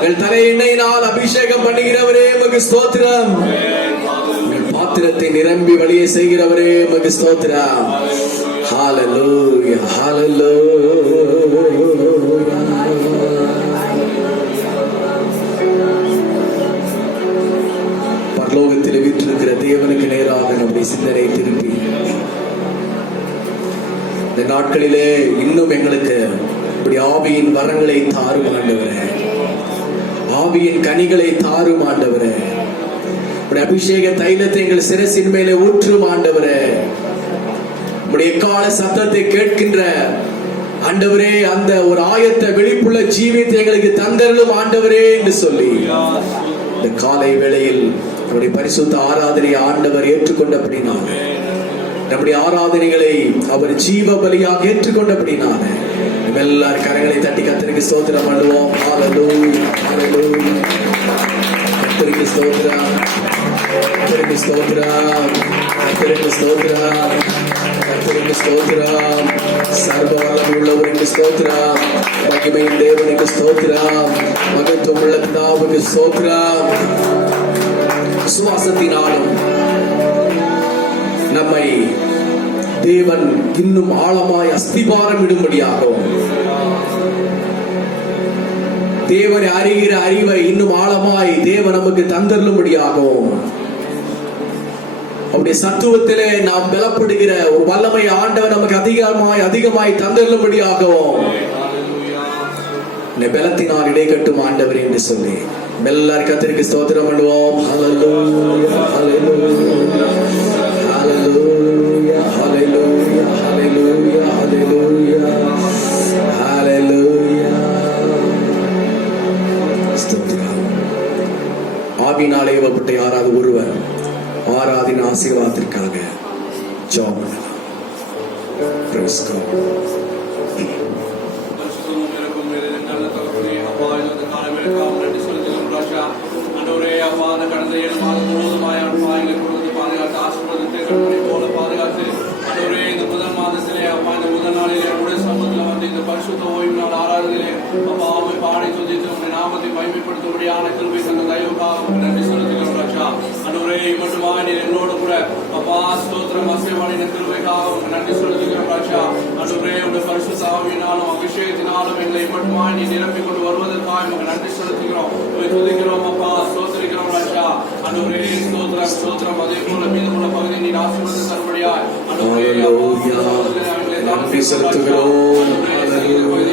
எங்கள் தலை எண்ணெயினால் அபிஷேகம் பண்ணுகிறவரே உமக்கு ஸ்தோத்திரம். பாத்திரத்தை நிரம்பி வழியே செய்கிறவரே உமக்கு ஸ்தோத்திரம். ஹல்லேலூயா, ஹல்லேலூயா. பரலோகத்தில் வீற்றிருக்கிற தேவனுக்கு நேராக நம்முடைய சிந்தனை திருப்பி இந்த நாட்களிலே இன்னும் எங்களுக்கு இப்படி ஆவியின் வரங்களை தாரும் ஆண்டவரே, ஆவியின் கனிகளை தாரும் ஆண்டவரே, அபிஷேக தைலத்தை எங்கள் சிரசின் மேலே ஊற்றும் ஆண்டவரே, உடைய எக்கால சத்தத்தை கேட்கின்ற ஆண்டவரே அந்த ஒரு ஆயத்த விழிப்புள்ள ஜீவியத்தை எங்களுக்கு தந்தருளும் ஆண்டவரே என்று சொல்லி இந்த காலை வேளையில் நம்முடைய பரிசுத்த ஆராதனையை ஆண்டவர் ஏற்றுக்கொண்டபடினால, நம்முடைய ஆராதனைகளை அவர் ஜீவ பலியாக ஏற்றுக்கொண்டபடினால எல்லார் கரங்களை தட்டி கர்த்தருக்கு ஸ்தோத்திரம் பண்ணுவோம். ஹல்லேலூயா, ஹல்லேலூயா. கர்த்தருக்கு ஸ்தோத்திரம், கர்த்தருக்கு ஸ்தோத்திரம், கர்த்தருக்கு ஸ்தோத்திரம், கர்த்தருக்கு ஸ்தோத்திரம். சர்வ வல்லமையுள்ளவருக்கு ஸ்தோத்திரம், மகிமையின் தேவனுக்கு ஸ்தோத்திரம், மகத்துவம் உள்ள பிதாவுக்கு ஸ்தோத்திரம். விசுவாசத்தினாலும் நம்மை தேவன் இன்னும் ஆழமாய் அஸ்திபாரம் இடும்படியாகவும், தேவனை அறிகிற அறிவை இன்னும் ஆழமாய் தேவன் நமக்கு தந்தருளும்படியாகவும், அவருடைய சத்துவத்திலே நாம் பலப்படுகிற ஒரு வல்லமை ஆண்டவர் நமக்கு அதிகமாய் தந்தருளும்படியாகவும் இந்த பலத்தினால் இடை கட்டும் ஆண்டவர் என்று சொல்லி எல்லாரும் கர்த்தருக்கு ஸ்தோத்திரம் பண்ணுவோம். ஹல்லேலூயா, ஹல்லேலூயா, ஹல்லேலூயா, ஹல்லேலூயா, ஹல்லேலூயா, ஹல்லேலூயா, ஹல்லேலூயா. ஸ்தோத்திரம். ஆவியினாலே ஏவப்பட்ட யாராவது ஒருவர் ஆராதின் ஆசீர்வாதத்திற்காக ஜெபம் பண்ணலாம். Praise God. கடந்த 7 மாதம் முழுவதுமாய் அப்பா எங்களை கொடுத்து பாதுகாத்து ஆசீர்வாதத்தை போல பாதுகாத்து அன்றவரே இந்த முதல் மாதத்திலே அப்பா இந்த முதல் நாளிலே உடைய சமூகத்தில் வந்து இந்த பரிசுத்த ஓய்வு நாள் ஆராதனையிலே அப்பா அவை பாடி துதித்து உடைய நாமத்தை மகிமைப்படுத்தும்படியான கிருபை தந்த தயவுக்காக நன்றி செலுத்துகிறோம் ராஜா. அன்றவரே மட்டுமா நீர் என்னோடு கூட அப்பா ஸ்தோத்திரம் அசைவாடின கிருபைக்காக நன்றி செலுத்துகிறோம் ராஜா. அன்றவரே உடைய பரிசுத்த ஆவியினாலும் அபிஷேகத்தினாலும் எங்களை மட்டுமா நீ நிரப்பிக் கொண்டு வருவதற்காக நமக்கு நன்றி செலுத்துகிறோம், துதிக்கிறோம் அப்பா, ஸ்தோத்திரிக்கிறோம் ராஜா. அன்றவரே ஸ்தோத்திரம் ஸ்தோத்திரம். அதே போல மீதமுள்ள பகுதியை நீ ஆசீர்வாதம் தரும்படியாய் அன்றவரே நன்றி செலுத்துகிறோம்.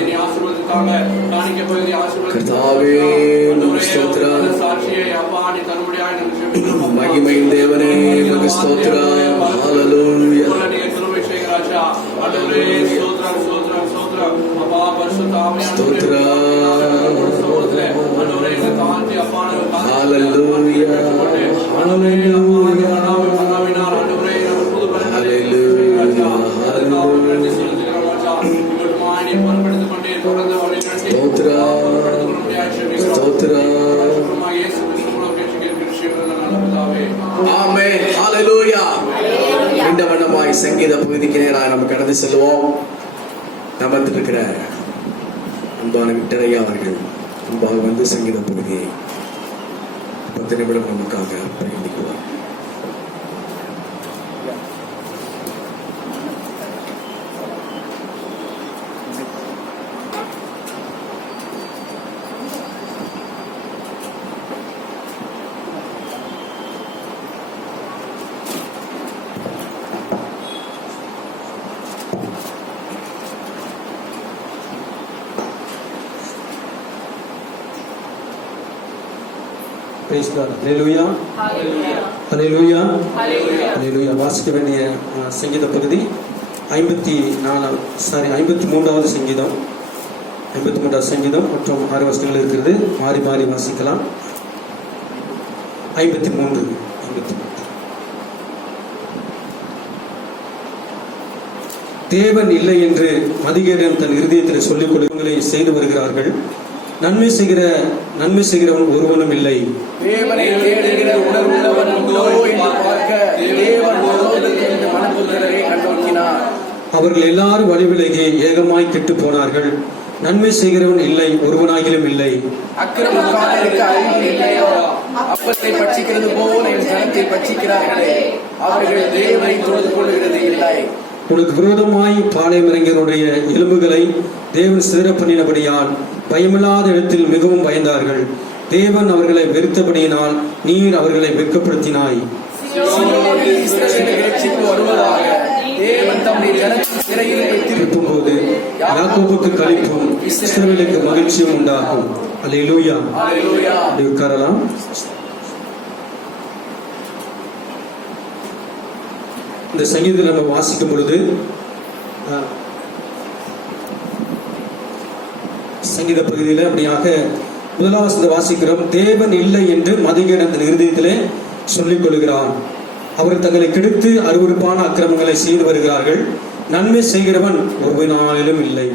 நீ ஆசீர்வாதத்தாங்க காணிக்க பகுதி கர்த்தாவே ஸ்தோத்திரம். சாட்சியை அப்பா நீ தரும்படியாய் மகிமையின் தேவனே உமக்கு ஸ்தோத்திரம். ஹல்லேலூயா. கிருபை செய்க ராஜா. அன்றவரே ஸ்தோத்திரம் ஸ்தோத்திரம் ஸ்தோத்திரம் அப்பா பரிசுத்த ஆவியானவரே சமூகத்திலே அன்றவரே எங்களை தாழ்த்தி அப்பா ஹல்லேலூயா, ஹல்லேலூயா, நாவினால் அன்றவரே புது ஹல்லேலூயா, நன்றி செலுத்துகிறோம் ராஜா. இவற்றுமாய் பொறுப்படுத்திக் கொண்டே தொடர்ந்து அவளை நன்றி ஸ்தோத்திரம், ஸ்தோத்திரம். இயேசு கிறிஸ்துவின் பேச்சுக்கு விஷயம் நல்ல பிதாவே. ஆமென். ஹல்லேலூயா. இந்த வண்ணமாய் சங்கீத பகுதிக்கு நேராக நம்ம கடந்து செல்வோம். நமக்கு இருக்கிற அன்பான விட்டரையா அவர்கள் அன்பாக வந்து சங்கீத பகுதியை 10 நிமிடம் நமக்காக பயணிக்குவார். Praise God. Hallelujah. Hallelujah. Hallelujah. வாசிக்க வேண்டிய சங்கீத பகுதி 53வது சங்கீதம், 53வது சங்கீதம் மற்றும் 6 வசனங்கள் இருக்கிறது. மாறி மாறி வாசிக்கலாம். 53. தேவன் இல்லை என்று மதிகேடன் தன் இருதயத்தில் சொல்லிக் கொள்ளுங்களை செய்து வருகிறார்கள். நன்மை செய்கிறவன் ஒருவனும் இல்லை. தேவனை தேடுகிற உணர்வுள்ளவன் உண்டோ என்று பார்க்க தேவன் பரலோகத்திலிருந்து மனுபுத்திரரை கண்ணோக்கினார். அவர்கள் எல்லாரும் வழி விலகி ஏகமாய் கெட்டு போனார்கள். நன்மை செய்கிறவன் இல்லை, ஒருவனாகிலும் இல்லை. அக்கிரமக்காரருக்கு அறிவு இல்லையோ? அப்பத்தை பட்சிக்கிறது போல என் ஜனத்தை பட்சிக்கிறார்களே, அவர்கள் தேவனை தொழுது கொள்கிறது இல்லை. உனக்கு விரோதமாய் பாளையம் இறங்கியவருடைய எலும்புகளை தேவன் சிதற பண்ணினபடியால் பயமில்லாத இடத்தில் மிகவும் பயந்தார்கள். தேவன் அவர்களை வெறுத்தபடியினால் நீர் அவர்களை வெட்கப்படுத்தினாய். சீயோனில் இஸ்ரவேலின் இரட்சிப்பு வருவதாக. தேவன் தம்முடைய ஜனத்தின் சிறையில் வைத்திருக்கும் போது யாக்கோபுக்கு களிப்பும் இஸ்ரவேலுக்கு மகிழ்ச்சியும் உண்டாகும். அல்லேலூயா. அல்லேலூயா. உட்காரலாம். இந்த சங்கீதத்தை நம்ம வாசிக்கும் பொழுது சங்கீத பகுதியில் அப்படியாக முதலாவது வாசிக்கிறோம். தேவன் இல்லை என்று மதிகேடு அந்த இருதயத்திலே சொல்லிக் கொள்கிறான். அவர்கள் தங்களை கெடுத்து அருவருப்பான அக்கிரமங்களை செய்து வருகிறார்கள். நன்மை செய்கிறவன் ஒருவனாலும் இல்லை.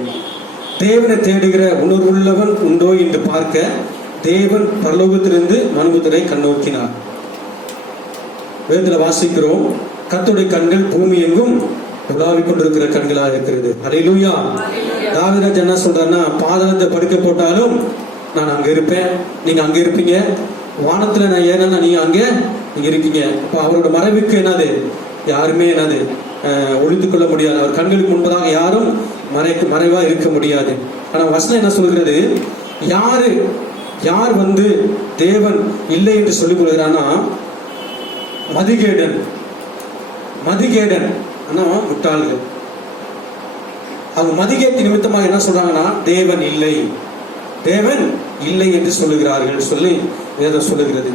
தேவனை தேடுகிற உணர்வுள்ளவன் உண்டோ என்று பார்க்க தேவன் பரலோகத்திலிருந்து மனுபுத்திரரை கண்ணோக்கினார். வேதத்தில் வாசிக்கிறோம், கர்த்தருடைய கண்கள் பூமி எங்கும் உலாவிக் கொண்டிருக்கிற கண்களாக இருக்கிறது. அல்லேலூயா. தாவீது என்ன சொல்றாருன்னா, பாதாளத்தை படுக்க போட்டாலும் நான் அங்க இருப்பேன், நீங்க அங்க இருப்பீங்க. வானத்துல நான் ஏன்னா நீங்க அங்க நீங்க இருக்கீங்க. அப்ப அவரோட மறைவுக்கு என்னது யாருமே என்னது ஒழித்துக் கொள்ள முடியாது. அவர் கண்களுக்கு முன்பதாக யாரும் மறைவா இருக்க முடியாது. ஆனா வசனம் என்ன சொல்கிறது, யார் வந்து தேவன் இல்லை என்று சொல்லிக் கொள்கிறான்னா, மதிகேடன் ஆனா முட்டாள்கள். அவங்க மதிகேட்டு நிமித்தமாக என்ன சொல்றாங்கன்னா, தேவன் இல்லை என்று சொல்லுகிறார்கள் சொல்லி வேதம் சொல்லுகிறது.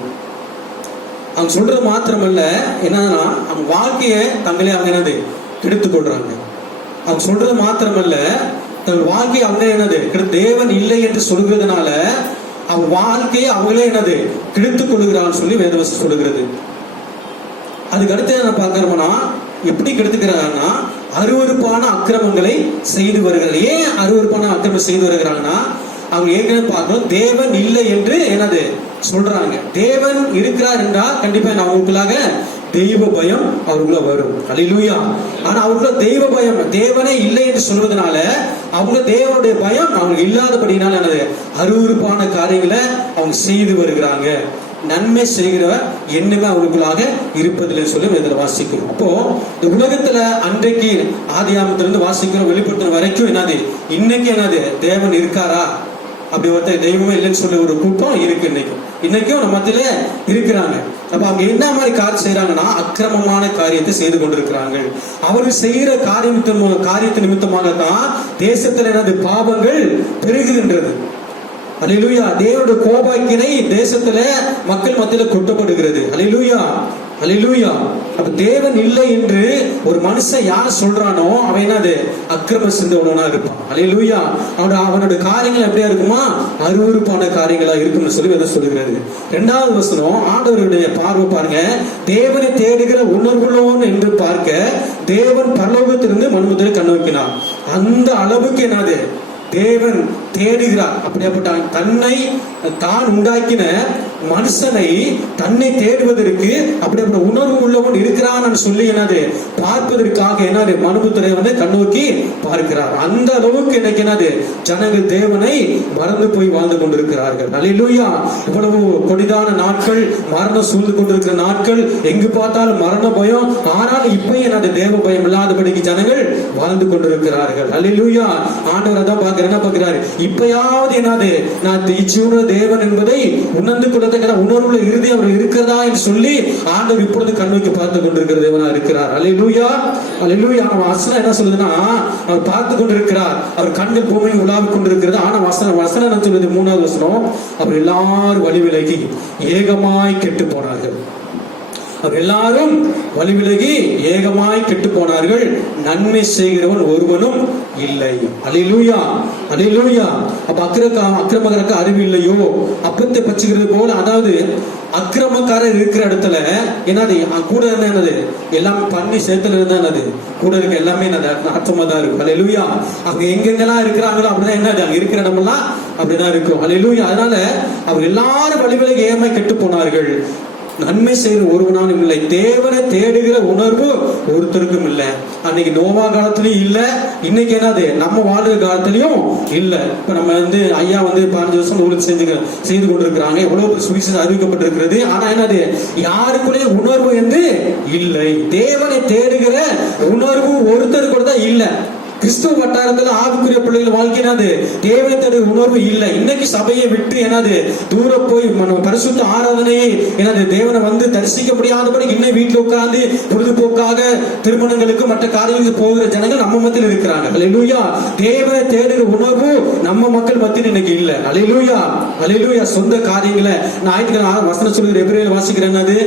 அவங்க சொல்றது மாத்திரமல்ல, என்னன்னா அவங்க வாழ்க்கையை தங்களே அவங்க என்னது கெடுத்துக் கொள்றாங்க. அவங்க சொல்றது மாத்திரமல்ல, தங்கள் வாழ்க்கையை அவங்க என்னது தேவன் இல்லை என்று சொல்கிறதுனால அவங்க வாழ்க்கையை அவங்களே என்னது கெடுத்துக் கொள்கிறான்னு சொல்லி வேதவசம் சொல்லுகிறது. அதுக்கு அடுத்து என்ன பார்க்கிறோம்னா, எப்படி கெடுத்துக்கிறாங்கன்னா, அருவருப்பான அக்கிரமங்களை செய்து வருகிறார். ஏன் அருவருப்பான அக்கிரமம் செய்து வருகிறாங்கன்னா, அவங்க ஏற்கனவே பார்க்கணும், தேவன் இல்லை என்று என்னது சொல்றாங்க. தேவன் இருக்கிறார் என்றால் கண்டிப்பா அவங்களுக்காக தெய்வ பயம் அவர்களுக்குள்ள வரும். அல்லேலூயா. ஆனா அவர்களுக்குள்ள தெய்வ பயம், தேவனே இல்லை என்று சொல்வதனால அவங்க தேவனுடைய பயம் அவங்க இல்லாதபடினால என்னது அருவருப்பான காரியங்களை அவங்க செய்து வருகிறாங்க. நன்மை செய்கிற எண்ணமே அவர்களுக்குள்ளாக இருப்பதில்லை சொல்லி இதில் வாசிக்கிறோம். அப்போ இந்த உலகத்துல அன்றைக்கு ஆதியாமத்திலிருந்து வாசிக்கிறோம், வெளிப்படுத்தின வரைக்கும் என்னது இன்னைக்கு என்னது தேவன் இருக்காரா? அப்படி ஒருத்தர் தெய்வமே இல்லைன்னு சொல்லி ஒரு கூட்டம் இருக்கு. இன்னைக்கும் நம்ம மத்தியில இருக்கிறாங்க. அப்ப அவங்க என்ன மாதிரி காரியம் செய்யறாங்கன்னா, அக்கிரமமான காரியத்தை செய்து கொண்டிருக்கிறாங்க. அவர்கள் செய்கிற காரியத்தின் நிமித்தமாக தான் தேசத்துல என்னது பாவங்கள் பெருகுகின்றது. அல்லேலூயா. தேவனுடைய கோபாக்கினை தேசத்துல மக்கள் மத்தியில கொட்டப்படுகிறது. அல்லேலூயா. அல்லேலூயா. அப்ப தேவன் இல்லை என்று ஒரு மனுஷன் யார் சொல்றானோ அவன் என்னது அக்கிரம சிந்தவனா இருப்பான். அல்லேலூயா. அவனோட காரியங்கள் எப்படியா இருக்குமா, அருவருப்பான காரியங்களா இருக்கும்னு சொல்லி அதை சொல்லுகிறது. 2வது வசனம், ஆண்டவருடைய பார்வை பாருங்க, தேவனை தேடுகிற உணர்வுள்ளவன் என்று பார்க்க தேவன் பரலோகத்திலிருந்து மனுபுத்திரரை கண்ணோக்கினார். அந்த அளவுக்கு என்னது தேவன் தேடுகிறார். அப்படியாப்பட்ட தன்னை தான் உண்டாக்கின மனுஷனை தன்னை தேடுவதற்கு அப்படிப்பட்ட உணர்வு உள்ளவன் இருக்கிறான் சொல்லி என்னது பார்ப்பதற்காக என்னது மனுபுத்திரரை வந்து கண்ணோக்கி பார்க்கிறார். அந்த அளவுக்கு இன்னைக்கு என்னது ஜனங்கள் தேவனை மறந்து போய் வாழ்ந்து கொண்டிருக்கிறார்கள். அல்லேலூயா. இவ்வளவு கொடிதான நாட்கள், மரணம் சூழ்ந்து கொண்டிருக்கிற நாட்கள், எங்கு பார்த்தாலும் மரண பயம். ஆனால் இப்ப என்னது தேவ பயம் இல்லாதபடிக்கு ஜனங்கள் வாழ்ந்து கொண்டிருக்கிறார்கள். அல்லேலூயா. ஆண்டவர் அதான் என்ன பார்க்கிறாரு, இப்பயாவது என்னது நான் இச்சூர தேவன் என்பதை உணர்ந்து கொள்ளத்தக்க உணர்வுல இறுதி அவர் இருக்கிறதா என்று சொல்லி ஆண்டவர் இப்பொழுது கண்ணோக்கி பார்த்து கொண்டிருக்கிற தேவனா இருக்கிறார். அல்லேலூயா. அல்லேலூயா. வசனம் என்ன சொல்லுதுன்னா, அவர் பார்த்து கொண்டிருக்கிறார், அவர் கண்கள் பூமியில் உலாவிக் கொண்டிருக்கிறது. ஆனா வசனம் என்ன சொல்லுது, 3வது வசனம், அவர் எல்லாரும் வழி விலகி ஏகமாய் கெட்டு போனார்கள். அவர் எல்லாரும் வழி விலகி ஏகமாய் கெட்டு போனார்கள், நன்மை செய்கிறவன் ஒருவனும் இல்லை. அல்லேலூயா, அல்லேலூயா. அப்ப அக்கிரமக்காரருக்கு அறிவு இல்லையோ? அப்பத்தை பச்சுகிறது போல, அதாவது அக்கிரமக்காரர் இருக்கிற இடத்துல என்னது கூட என்னது எல்லாமே பண்ணி சேர்த்துல இருந்தா என்னது கூட இருக்க எல்லாமே அர்த்தமா தான் இருக்கும். அல்லேலூயா. அங்க எங்கெங்கெல்லாம் இருக்கிறாங்களோ அப்படிதான் என்னது அங்க இருக்கிற இடமெல்லாம் அப்படிதான் இருக்கும். அல்லேலூயா. அதனால அவர் எல்லாரும் வழிவிலகி ஏமாய் கெட்டு போனார்கள், நன்மை செய்கிற ஒருவனாலும் இல்லை. தேவனை தேடுகிற உணர்வு ஒருத்தருக்கும் இல்லை. அன்னைக்கு நோவா காலத்திலயும் இல்ல, இன்னைக்கு என்னது நம்ம வாழ்ற காலத்திலயும் இல்ல. இப்ப நம்ம ஐயா 15 வருஷம் ஊருக்கு செய்து கொண்டிருக்கிறாங்க, எவ்வளவு சுவிசேஷம் அறிவிக்கப்பட்டிருக்கிறது. ஆனா என்னது யாருக்குள்ளே உணர்வு என்று இல்லை. தேவனை தேடுகிற உணர்வு ஒருத்தருக்கு கூட தான் இல்ல. கிறிஸ்துவ வட்டாரத்துல ஆவிக்குரிய பிள்ளைகள் வாழ்க்கையினது தேவனை தேடுகிற உணர்வு இல்லை. இன்னைக்கு சபையை விட்டு என்னது தூர போய் பரிசுத்த ஆராதனையை என்னது தேவனை தரிசிக்க முடியாதபடி இன்னும் வீட்டுல உட்கார்ந்து பொழுதுபோக்காக திருமணங்களுக்கு மற்ற காரியங்களுக்கு போகிற ஜனங்கள் நம்ம மத்தியில் இருக்கிறாங்க. அல்லேலூயா. தேவனை தேடுகிற உணர்வு நம்ம மக்கள் மத்தியில் இன்னைக்கு இல்ல. அல்லேலூயா, அல்லேலூயா. சொந்த காரியங்களை ஞாயிற்றுக்கிழமை வசனம் சொல்லுகிற எபிரேயர்ல வாசிக்கிறேன்,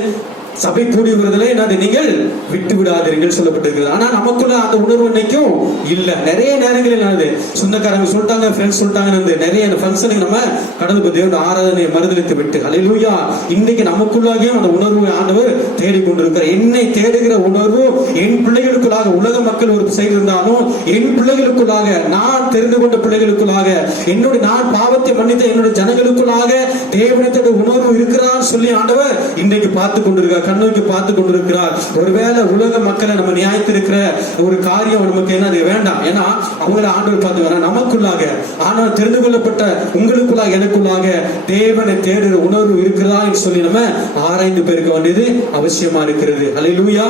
சபை கூடி வருவதில் என்னது நீங்கள் விட்டு விடாதீர்கள் சொல்லப்பட்டிருக்கிறது. ஆனா நமக்குள்ள அந்த உணர்வு இன்னைக்கும் இல்ல. நிறைய நேரங்களில் என்னது சொந்தக்காரங்க சொல்லிட்டாங்க, ஃப்ரெண்ட்ஸ் சொல்லிட்டாங்க, நிறைய ஃபங்க்ஷனுக்கு நம்ம கடந்து தேவன் ஆராதனை மறுதளித்து விட்டு. அல்லேலூயா. இன்னைக்கு நமக்குள்ளாகியும் அந்த உணர்வு ஆண்டவர் தேடிக்கொண்டிருக்கிறார். என்னை தேடுகிற உணர்வு என் பிள்ளைகளுக்குள்ளாக, உலக மக்கள் ஒரு சைடு இருந்தாலும் என் பிள்ளைகளுக்குள்ளாக, நான் தெரிந்து கொண்ட பிள்ளைகளுக்குள்ளாக, என்னுடைய நான் பாவத்தை மன்னித்த என்னுடைய ஜனங்களுக்குள்ளாக தேவனத்தோட உணர்வு இருக்கிறான்னு சொல்லி ஆண்டவர் இன்றைக்கு பார்த்து கொண்டிருக்கிறார், கண்ணோக்கி பார்த்து கொண்டிருக்கிறார். ஒருவேளை உலக மக்களை நம்ம நியாயத்திருக்கிற ஒரு காரியம் நமக்கு என்னது வேண்டாம். ஏன்னா அவங்களை ஆண்டவர் பார்த்து வர நமக்குள்ளாக, ஆனால் தெரிந்து கொள்ளப்பட்ட உங்களுக்குள்ளாக எனக்குள்ளாக தேவனை தேடுகிற உணர்வு இருக்கிறதா என்று சொல்லி நம்ம ஆராய்ந்து பெருக்க வேண்டியது அவசியமா இருக்கிறது. அல்லேலூயா,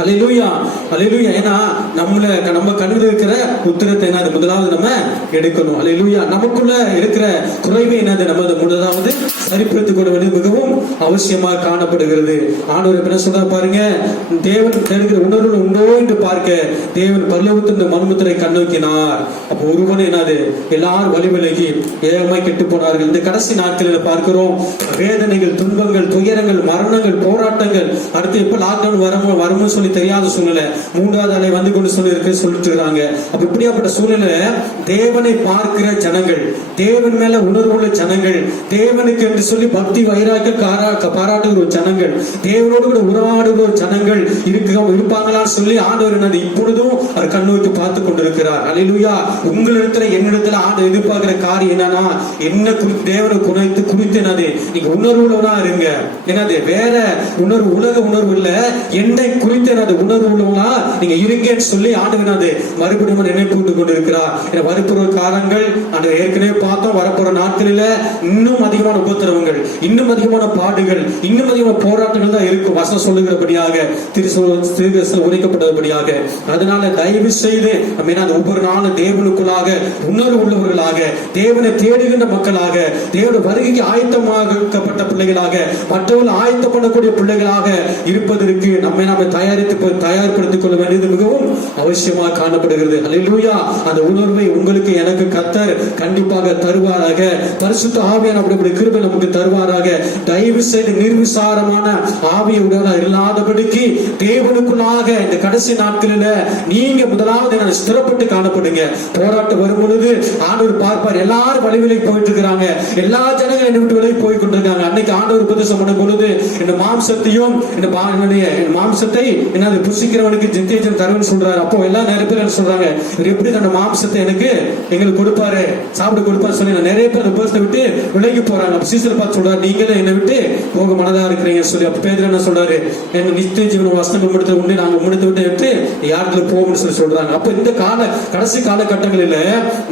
அல்லேலூயா, அல்லேலூயா. ஏன்னா நம்ம கண்ணில் இருக்கிற உத்திரத்தை என்னது முதலாவது நம்ம எடுக்கணும். அல்லேலூயா. நமக்குள்ள இருக்கிற குறைவை என்னது நம்ம முதலாவது சரிப்படுத்திக் கொள்ள வேண்டியது மிகவும் அவசியமாக காணப்படுகிறது. ஆண்டவர் என்ன சொல்ற பாருங்க, தேவன் தேடுகிற உணர்வு உண்டோ என்று பார்க்க தேவன் பரலோகத்திலிருந்து மனுமுத்திரை கண்ணோக்கினார். அப்போ ஒருவன் என்னது எல்லாரும் வழி விலகி ஏகமாய் கெட்டு போனார்கள். இந்த கடைசி நாட்களில் பார்க்கிறோம் வேதனைகள், துன்பங்கள், துயரங்கள், மரணங்கள், போராட்டங்கள். அடுத்து எப்ப லாக்டவுன் வரும்னு சொல்லி தெரியாத சூழ்நிலை, 3வது அலை வந்து கொண்டு சொல்லிட்டு இருக்காங்க. அப்ப இப்படியாப்பட்ட சூழ்நிலை தேவனை பார்க்கிற ஜனங்கள், தேவன் மேல உணர்வுள்ள ஜனங்கள், தேவனுக்கு என்று சொல்லி பக்தி வைராக பாராட்டுகிற ஒரு ஜனங்கள், தேவனோடு கூட உறவாடுகிற ஒரு ஜனங்கள் இருப்பாங்களான்னு சொல்லி ஆண்டவர் என்னது இப்பொழுதும் அவர் கண்ணோக்கி பார்த்து கொண்டிருக்கிறார். அல்லேலூயா. உங்களிடத்துல என்னிடத்துல ஆண்டவர் எதிர்பார்க்கிற காரியம் என்னன்னா, என்ன குறித்து தேவனை குறித்து என்னது நீங்க உணர்வுள்ளவனா இருங்க. என்னது வேற உணர்வு, உலக உணர்வு இல்ல, என்னை குறித்து என்னது உணர்வு உள்ளவனா நீங்க இருங்கன்னு சொல்லி ஆண்டவர் என்னது மறுபடியும் நினைப்பூட்டு கொண்டிருக்கிறார். வரப்போற காலங்கள் ஆண்டவர் ஏற்கனவே பார்த்தோம், வரப்போற நாட்களில் இன்னும் அதிகமான உபத்திரவங்கள், இன்னும் அதிகமான பாடுகள், இன்னும் அதிகமான போராட்டங்கள் தான் இருக்கும். வசனம் சொல்லுகிறபடியாக, திருச்சபையில் உரைக்கப்பட்டபடியாக. அதனால தயவு செய்து நம்ம ஒவ்வொரு நாளும் தேவனுக்குள்ளாக உணர்வு உள்ளவர்களாக, தேவனை தேடுகின்ற மக்களாக, தேவனுடைய வருகைக்கு ஆயத்தமாக்கப்பட்ட பிள்ளைகளாக, மற்றவர்கள் ஆயத்தம் பண்ணக்கூடிய பிள்ளைகளாக இருப்பதற்கு நம்ம தயார்படுத்திக் கொள்ள வேண்டியது மிகவும் அவசியமாக காணப்படுகிறது. அல்லேலூயா. அந்த உணர்வை உங்களுக்கு எனக்கு கர்த்தர் கண்டிப்பாக தருவாராக. பரிசுத்த ஆவியான அப்படி கிருபை நமக்கு தருவாராக. தயவு செய்து நிர்விசாரமான ஆவியை உடையவராக இல்லாதபடிக்கு தேவனுக்குள்ளாக இந்த கடைசி நாட்களில் நீங்க முதலாவது ஸ்திரப்பட்டு காணப்படுங்க. போராட்டம் வரும் பொழுது ஆண்டவர் பார்ப்பார், எல்லாரும் வழிவிலை போயிட்டு இருக்கிறாங்க, எல்லா ஜனங்களும் என்னை விட்டு விலகி போய் கொண்டிருக்காங்க. அன்னைக்கு ஆண்டவர் உபதேசம் பண்ணும் பொழுது இந்த மாம்சத்தையும் மாம்சத்தை என்னது புசிக்கிறவனுக்கு ஜெத்தியம் தருவன்னு சொல்றாரு. அப்போ எல்லா நிறைய பேர் என்ன சொல்றாங்க, எப்படி அந்த மாம்சத்தை எங்களுக்கு கொடுப்பாரு, சாப்பிட கொடுப்பாரு சொல்லி நிறைய பேர் உபதேசத்தை விட்டு விலகி போறாங்க. சீசரை பார்த்து சொல்றாரு, நீங்களே என்னை விட்டு போக மனதா இருக்கிறீங்க சொல்லி. அப்ப பேதுரு என்ன சொல்றாரு, எங்க நித்திய ஜீவன வசனம் உம்மிடத்தில் உண்டு, நாங்க உம்மிடத்தை விட்டு யாருக்கு போவோம்னு சொல்லி சொல்றாங்க. அப்ப இந்த கடைசி காலகட்டங்களில்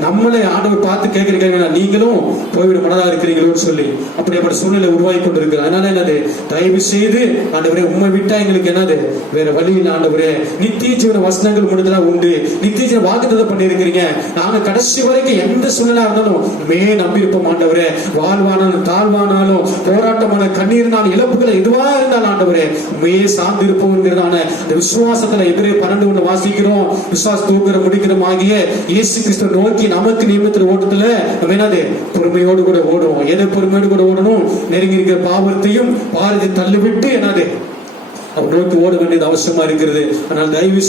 நம்மளை ஆண்டவர் பார்த்து கேட்கிறீங்க, நீங்களும் போய்விட மனதா இருக்கிறீங்களோன்னு சொல்லி அப்படிப்பட்ட சூழ்நிலை உருவாகி கொண்டிருக்கிறார். அதனால என்னது தயவு செய்து ஆண்டவரே உண்மை விட்டா எங்களுக்கு என்னது வேற வழி இல்லை. ஆண்டவரே நித்திய ஜீவன வசனங்கள் உம்மிடத்தில் உண்டு, நித்திய ஜீவன வாக்குத்தத்தம் பண்ணியிருக்கிறீங்க. நாங்க கடைசி வரைக்கும் எந்த சூழ்நிலை இருந்தாலும் நம்பி இருப்போம் ஆண்டவரே. வாழ்வானாலும் தாழ்வானாலும், போராட்டமான கண்ணீர்னாலும், இழப்புகளை எதுவா இருந்தாலும் ஆண்டவரே சார்ந்து இருப்போம் என்கிறதான இந்த விசுவாசத்துல எதிரே 12 வாசிக்கிறோம். விசுவாச தூக்கிற முடிக்கிறோம் ஆகிய இயேசு கிறிஸ்து நோக்கி நமக்கு நியமித்த ஓட்டத்துல நம்ம என்னது பொறுமையோடு கூட ஓடுவோம். எதை பொறுமையோடு கூட ஓடணும், நெருங்கி இருக்கிற பாவத்தையும் பாரதி தள்ளிவிட்டு என்னது அவர் நோக்கி ஓட வேண்டியது அவசியமா இருக்கிறது. ஆனால் தயவு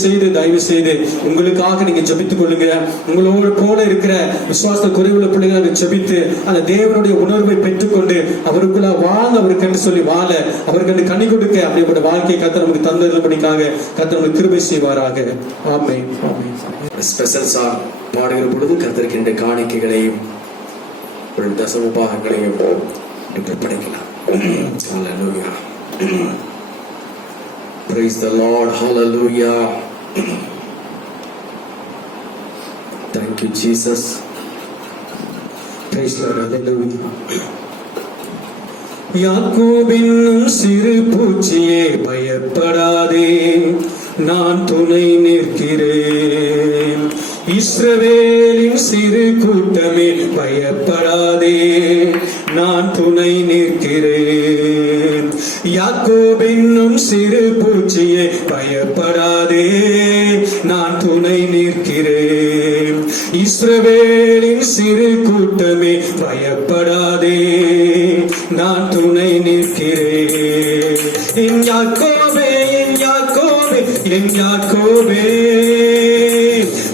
செய்து உங்களுக்காக நீங்க ஜெபித்துக் கொள்ளுங்க. உங்களோட போல இருக்கிற விசுவாச குறைவுள்ள பிள்ளைகளை ஜெபித்து அந்த தேவனுடைய உணர்வை பெற்றுக்கொண்டு அவருக்குள்ள வாழ, அவருக்கு சொல்லி வாழ, அவருக்கு கனி கொடுக்க அப்படிப்பட்ட வாழ்க்கையை கர்த்தர் நமக்கு தந்தருளும்படிக்காக கர்த்தர் நமக்கு கிருபை செய்வாராக. ஆமென். ஸ்பெஷல் சாங் பாடுகிற பொழுது கர்த்தருக்கு காணிக்கைகளையும் தசம பாகங்களையும் படிக்கலாம். Hallelujah. Praise the Lord. Hallelujah. Thank you, Jesus. Praise the Lord. Hallelujah. யாக்கோபென்னும் சிறு பூச்சியே பயப்படாதே, நான் துணை நிற்கிறேன். இஸ்ரவேலின் சிறு கூட்டமே பயப்படாதே, நான் துணை நிற்கிறேன். யாக்கோபென்னும் சிறு பூச்சியே பயப்படாதே, நான் துணை நிற்கிறேன். இஸ்ரவேலின் சிறு கூட்டமே பயப்படாதே, நான் துணை நிற்கிறேன். என் யாக்கோபே, என் யாக்கோபே, என் யாக்கோபே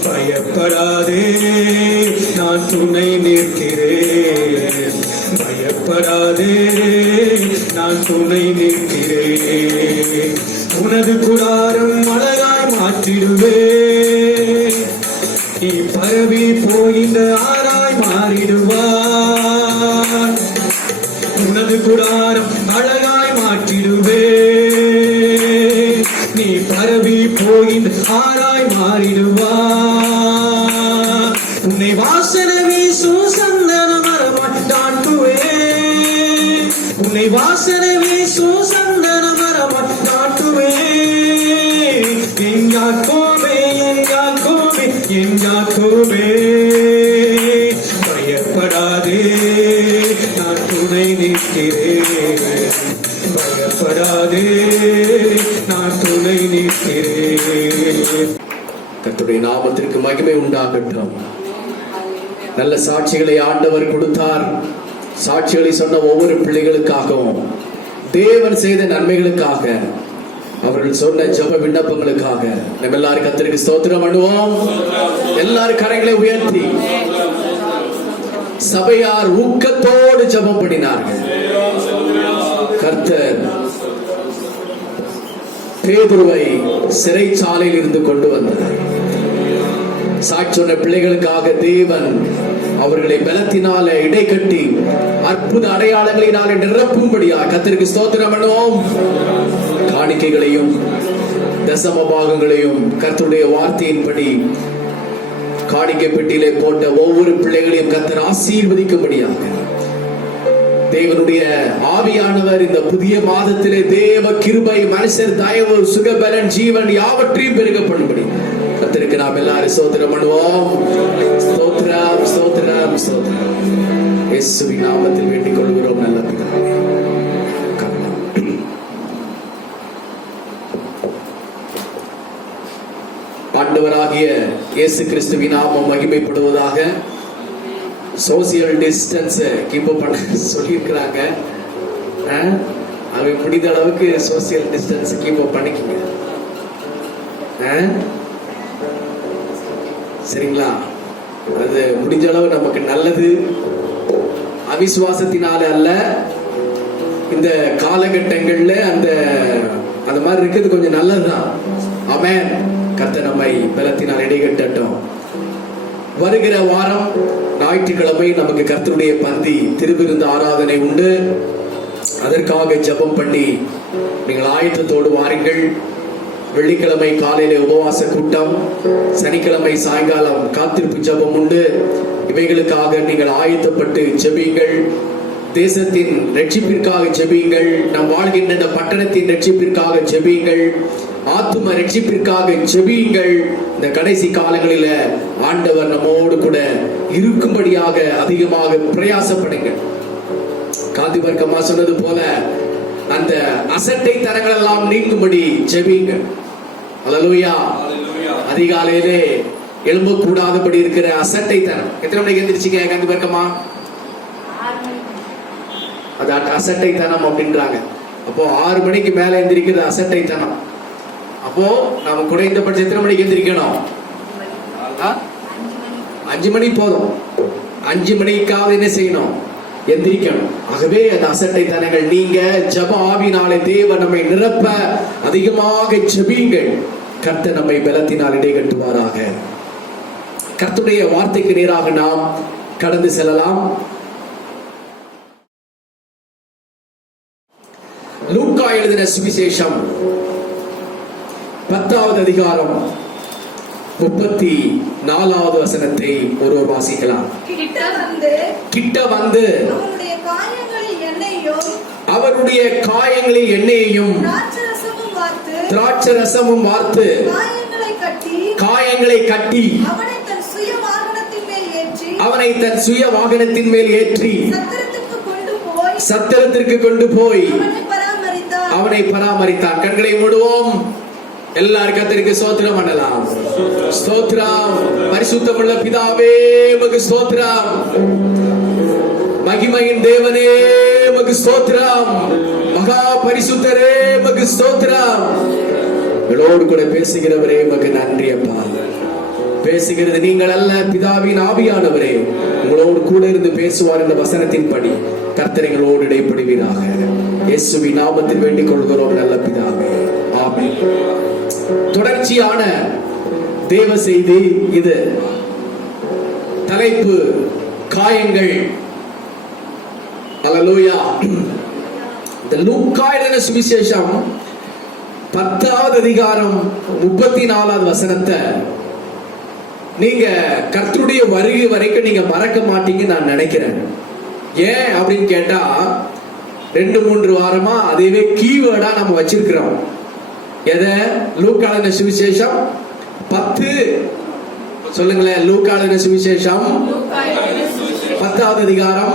பயப்படாதே, நான் துணை நிற்கிறேன். பயப்படாதே, நான் துணை நிற்கிறேன். உனது கூடாரம் அழகாய் மாற்றிடுவேன், நீ பரவி போகின்ற ஆராய் மாறிடுவார். உனது கூடாரம் அழகாய் மாற்றிடுவேன், நீ பரவி போகின்ற ஆராய் மாறிடுவார். உன்னை வாசனை வீசும் சந்தன மரமாய் நாட்டுவேன், உன்னை வாசனை வீசும் சந்தன மரமாய் நாட்டுவேன். என் யாக்கோபே, என் யாக்கோபே, என் யாக்கோபே பயப்படாதே, நான் துணை நிற்கிறேன். பயப்படாதே, நான் துணை நிற்கிறேன். கர்த்தருடைய நாமத்திற்கு மகிமை உண்டாகட்டும். நல்ல சாட்சிகளை ஆண்டவர் கொடுத்தார். சாட்சிகளை சொன்ன ஒவ்வொரு பிள்ளைகளுக்காகவும், தேவன் செய்த நன்மைகளுக்காக, அவர்கள் சொன்ன ஜெப விண்ணப்பங்களுக்காக நம்ம எல்லாரும் கர்த்தருக்கு ஸ்தோத்திரம் பண்ணுவோம். எல்லாரும் கரங்களை உயர்த்தி சபையார் ஊக்கத்தோடு ஜெபம் பண்ணினார்கள். கர்த்தர் பேதுருவை சிறைச்சாலையில் இருந்து கொண்டு வந்தார். சாட்சி சொன்ன பிள்ளைகளுக்காக தேவன் அவர்களை பலத்தினால இடை கட்டி அற்புத அடையாளங்களினாலே நிரப்பும்படியா கர்த்தருக்கு ஸ்தோத்திரம் பண்ணுவோம். காணிக்கைகளையும் தசம பாகங்களையும் கர்த்தருடைய வார்த்தையின்படி காணிக்கை பெட்டியிலே போட்ட ஒவ்வொரு பிள்ளைகளையும் கர்த்தர் ஆசீர்வதிக்கும்படியாக தேவனுடைய ஆவியானவர் இந்த புதிய மாதத்திலே தேவ கிருபை, மனுஷர் தயவு, சுகபலன், ஜீவன் யாவற்றையும் பெருக பண்ணும்படி கர்த்தருக்கு நாம் எல்லாரும் ஸ்தோத்திரம் பண்ணுவோம். ஸ்தோத்திரம், ஸ்தோத்திரம், ஸ்தோத்திரம். இயேசுவின் நாமத்தில் வேண்டிக் கொள்கிறோம் நல்ல பிதாவே. ஆண்டவராகிய இயேசு கிறிஸ்துவின் நாமம் மகிமைப்படுவதாக. சோசியல் டிஸ்டன்ஸ் கீப் பண்ண சொல்லியிருக்கிறாங்க. அது முடிந்த அளவுக்கு சோசியல் டிஸ்டன்ஸ் கீப் பண்ணிக்கங்க. சரிங்களா? அது முடிஞ்ச அளவு நமக்கு நல்லது. அவிசுவாசத்தினால அல்ல, இந்த காலகட்டங்கள்ல அந்த மாதிரி இருக்கிறது கொஞ்சம் நல்லதுதான். ஆமென். கர்த்தர் நம்மை பலத்தினால் இடைகட்டட்டும். வருகிற வாரம் ஞாயிற்றுக்கிழமை நமக்கு கர்த்தருடைய பந்தி திருவிருந்து ஆராதனை உண்டு. அதற்காக ஜெபம் பண்ணி நீங்கள் ஆயத்தத்தோடு வாருங்கள். வெள்ளிக்கிழமை காலையில உபவாச கூட்டம், சனிக்கிழமை சாயங்காலம் காத்திருப்பு ஜெபம் உண்டு. இவைகளுக்காக நீங்கள் ஆயத்தப்பட்டு ஜெபியுங்கள். தேசத்தின் ரட்சிப்பிற்காக ஜெபியுங்கள். நாம் வாழ்கின்ற இந்த பட்டணத்தின் ரட்சிப்பிற்காக ஜெபியுங்கள். ஆத்தும ரட்சிப்பிற்காக ஜெபியுங்கள். இந்த கடைசி காலங்களில ஆண்டவர் நம்மோடு கூட இருக்கும்படியாக அதிகமாக பிரயாசப்படுங்கள். காந்திவர்க்கமா சொன்னது போல அந்த அசட்டை தரங்கள் எல்லாம் நீங்கும்படி ஜெபியுங்கள். அல்லேலூயா. அதிகாலையிலே எழும்ப கூடாதபடி இருக்கிற அசட்டை தரம். எத்தனை மணிக்கு எந்திரிச்சிங்க காந்திவர்க்கமா? அது அசட்டை தனம் அப்படின்றாங்க. அப்போ 6 மணிக்கு மேல எந்திரிக்கிறது அசட்டைத்தனம். அப்போ நாம குறைந்தபட்சம் எத்தனை மணிக்கு எந்திரிக்கணும்? 5 மணி போதும். 5 மணிக்காவது என்ன செய்யணும்? எந்திரிக்கணும். ஆகவே அந்த அசட்டைத்தனங்கள் நீங்க ஜெப ஆவினாலே தேவன் நம்மை நிரப்ப அதிகமாக ஜெபியுங்கள். கர்த்தர் நம்மை பலத்தினால் இடைகட்டுவாராக. கர்த்தருடைய வார்த்தைக்கு நேராக நாம் கடந்து செல்லலாம். லூக்கா எழுதின சுவிசேஷம் 10வது அதிகாரம் 34வது வசனத்தை ஒருவர் வாசிக்கலாம். கிட்ட வந்து அவருடைய காயங்களில் எண்ணெயையும் திராட்சரசமும் வார்த்து காயங்களை கட்டி அவனை தன் சுய வாகனத்தின் மேல் ஏற்றி சத்திரத்திற்கு கொண்டு போய் அவனை பராமரித்தார். கண்களை மூடுவோம். எல்லாரும் கர்த்தருக்கு ஸ்தோத்திரம் பண்ணலாம். ஸ்தோத்திரம். பரிசுத்தமுள்ள பிதாவே உமக்கு ஸ்தோத்திரம். மகிமையின் தேவனே உமக்கு ஸ்தோத்திரம். மகா பரிசுத்தரே உமக்கு ஸ்தோத்திரம். உங்களோடு கூட பேசுகிறவரே உமக்கு நன்றி அப்பா. பேசுகிறது நீங்கள் அல்ல, பிதாவின் ஆவியானவரே உங்களோடு கூட இருந்து பேசுவார். இந்த வசனத்தின் படி கர்த்தர் எங்களோடு இடைப்படுவீராக. இயேசுவின் நாமத்தில் வேண்டிக் கொள்கிறோம் நல்ல பிதாவே, ஆமென். தொடர்ச்சியான தேவ செய்தி இது. தலைப்பு காயங்கள். அல்லேலூயா. இந்த லூக்கா எழுதின சுவிசேஷம் 10வது அதிகாரம் 34வது வசனத்தை நீங்க கர்த்தருடைய வருகை வரைக்கும் நீங்க மறக்க மாட்டீங்கன்னு நான் நினைக்கிறேன். ஏன் அப்படின்னு கேட்டா 2-3 வாரமா அதுவே கீவேர்டா நம்ம வச்சிருக்கிறோம். எதை? லூக்கா எழுதின சுவிசேஷம் 10. சொல்லுங்களேன். லூக்கா எழுதின சுவிசேஷம் 10வது அதிகாரம்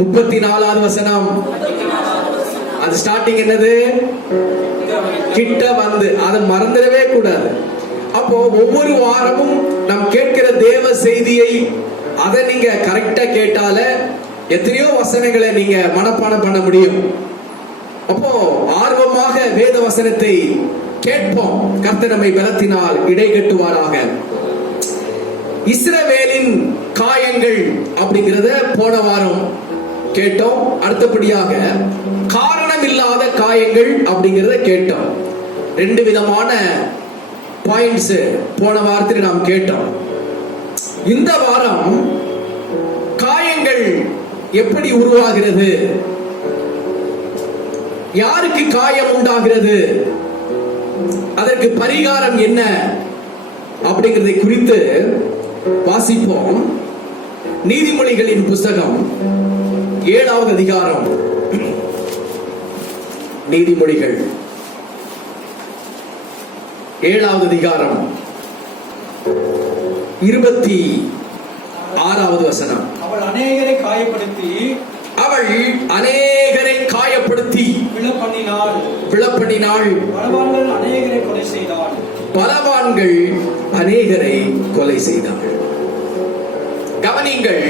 34வது வசனம். அது ஸ்டார்டிங் என்னது? கிட்ட வந்து. அதை மறந்துடவே கூடாது. அப்போ ஒவ்வொரு வாரமும் நாம் கேட்கிற தேவ செய்தியை அதை நீங்க கரெக்டா கேட்டால எத்தனையோ வசனங்களை நீங்க மனப்பாடம் பண்ண முடியும். அப்போ ஆர்வமாக வேத வசனத்தை கேட்போம். கர்த்தர் நம்மை பலத்தினால் இடைகட்டுவாராக. இஸ்ரவேலின் காயங்கள் அப்படிங்கறத போன வாரம் கேட்டோம். அடுத்தபடியாக காரணம் இல்லாத காயங்கள் அப்படிங்கறத கேட்டோம். 2 விதமான பாயிண்ட்ஸ் போன வாரத்தில் நாம் கேட்டோம். இந்த வாரம் காயங்கள் எப்படி உருவாகிறது, யாருக்கு காயம் உண்டாகிறது, அதற்கு பரிகாரம் என்ன அப்படிங்கறதை குறித்து வாசிப்போம். நீதிமொழிகளின் புஸ்தகம் 7வது அதிகாரம். நீதிமொழிகள் 7வது அதிகாரம் 26வது வசனம். அவள் அநேகரை காயப்படுத்தி விழப்பண்ணினாள். பலவான்கள் அநேகரை கொலை செய்தாள். கவனிங்கள்.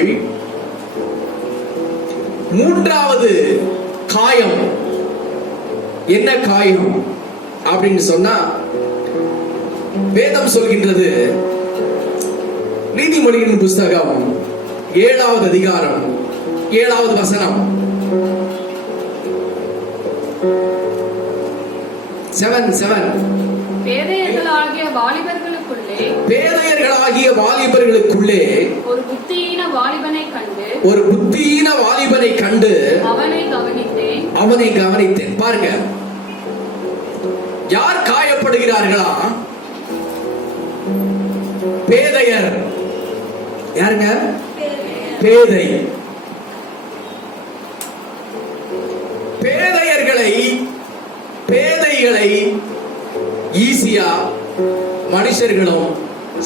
3வது காயம் என்ன காயம் அப்படின்னு சொன்னா வேதம் சொல்கின்றது. நீதிமொழியின் புஸ்தகம் 7வது அதிகாரம் 7வது வசனம். 7 பேதையர்களாகிய வாலிபர்களுக்குள்ளே ஒரு புத்தியீன வாலிபனை கண்டு அவனை கவனித்தேன். பாருங்க, யார் காயப்படுகிறார்களா? பேதையர். யாருங்க? பேதை. பேதைகளை ஈஸியா மனுஷர்களும்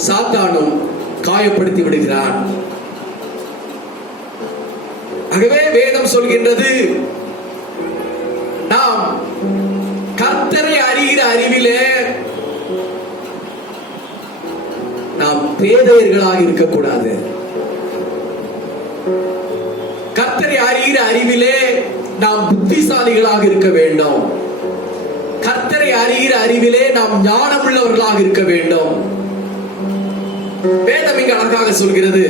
சாத்தானும் காயப்படுத்தி விடுகிறான். ஆகவே வேதம் சொல்கின்றது, நாம் கர்த்தரை அறிகிற அறிவிலே நாம் பேதையர்களாக இருக்கக்கூடாது. கர்த்தரை அறிகிற அறிவிலே நாம் புத்திசாலிகளாக இருக்க வேண்டும். கர்த்தரை அறிகிற அறிவிலே நாம் ஞானம் உள்ளவர்களாக இருக்க வேண்டும். வேதம் இங்கு அழகாக சொல்கிறது,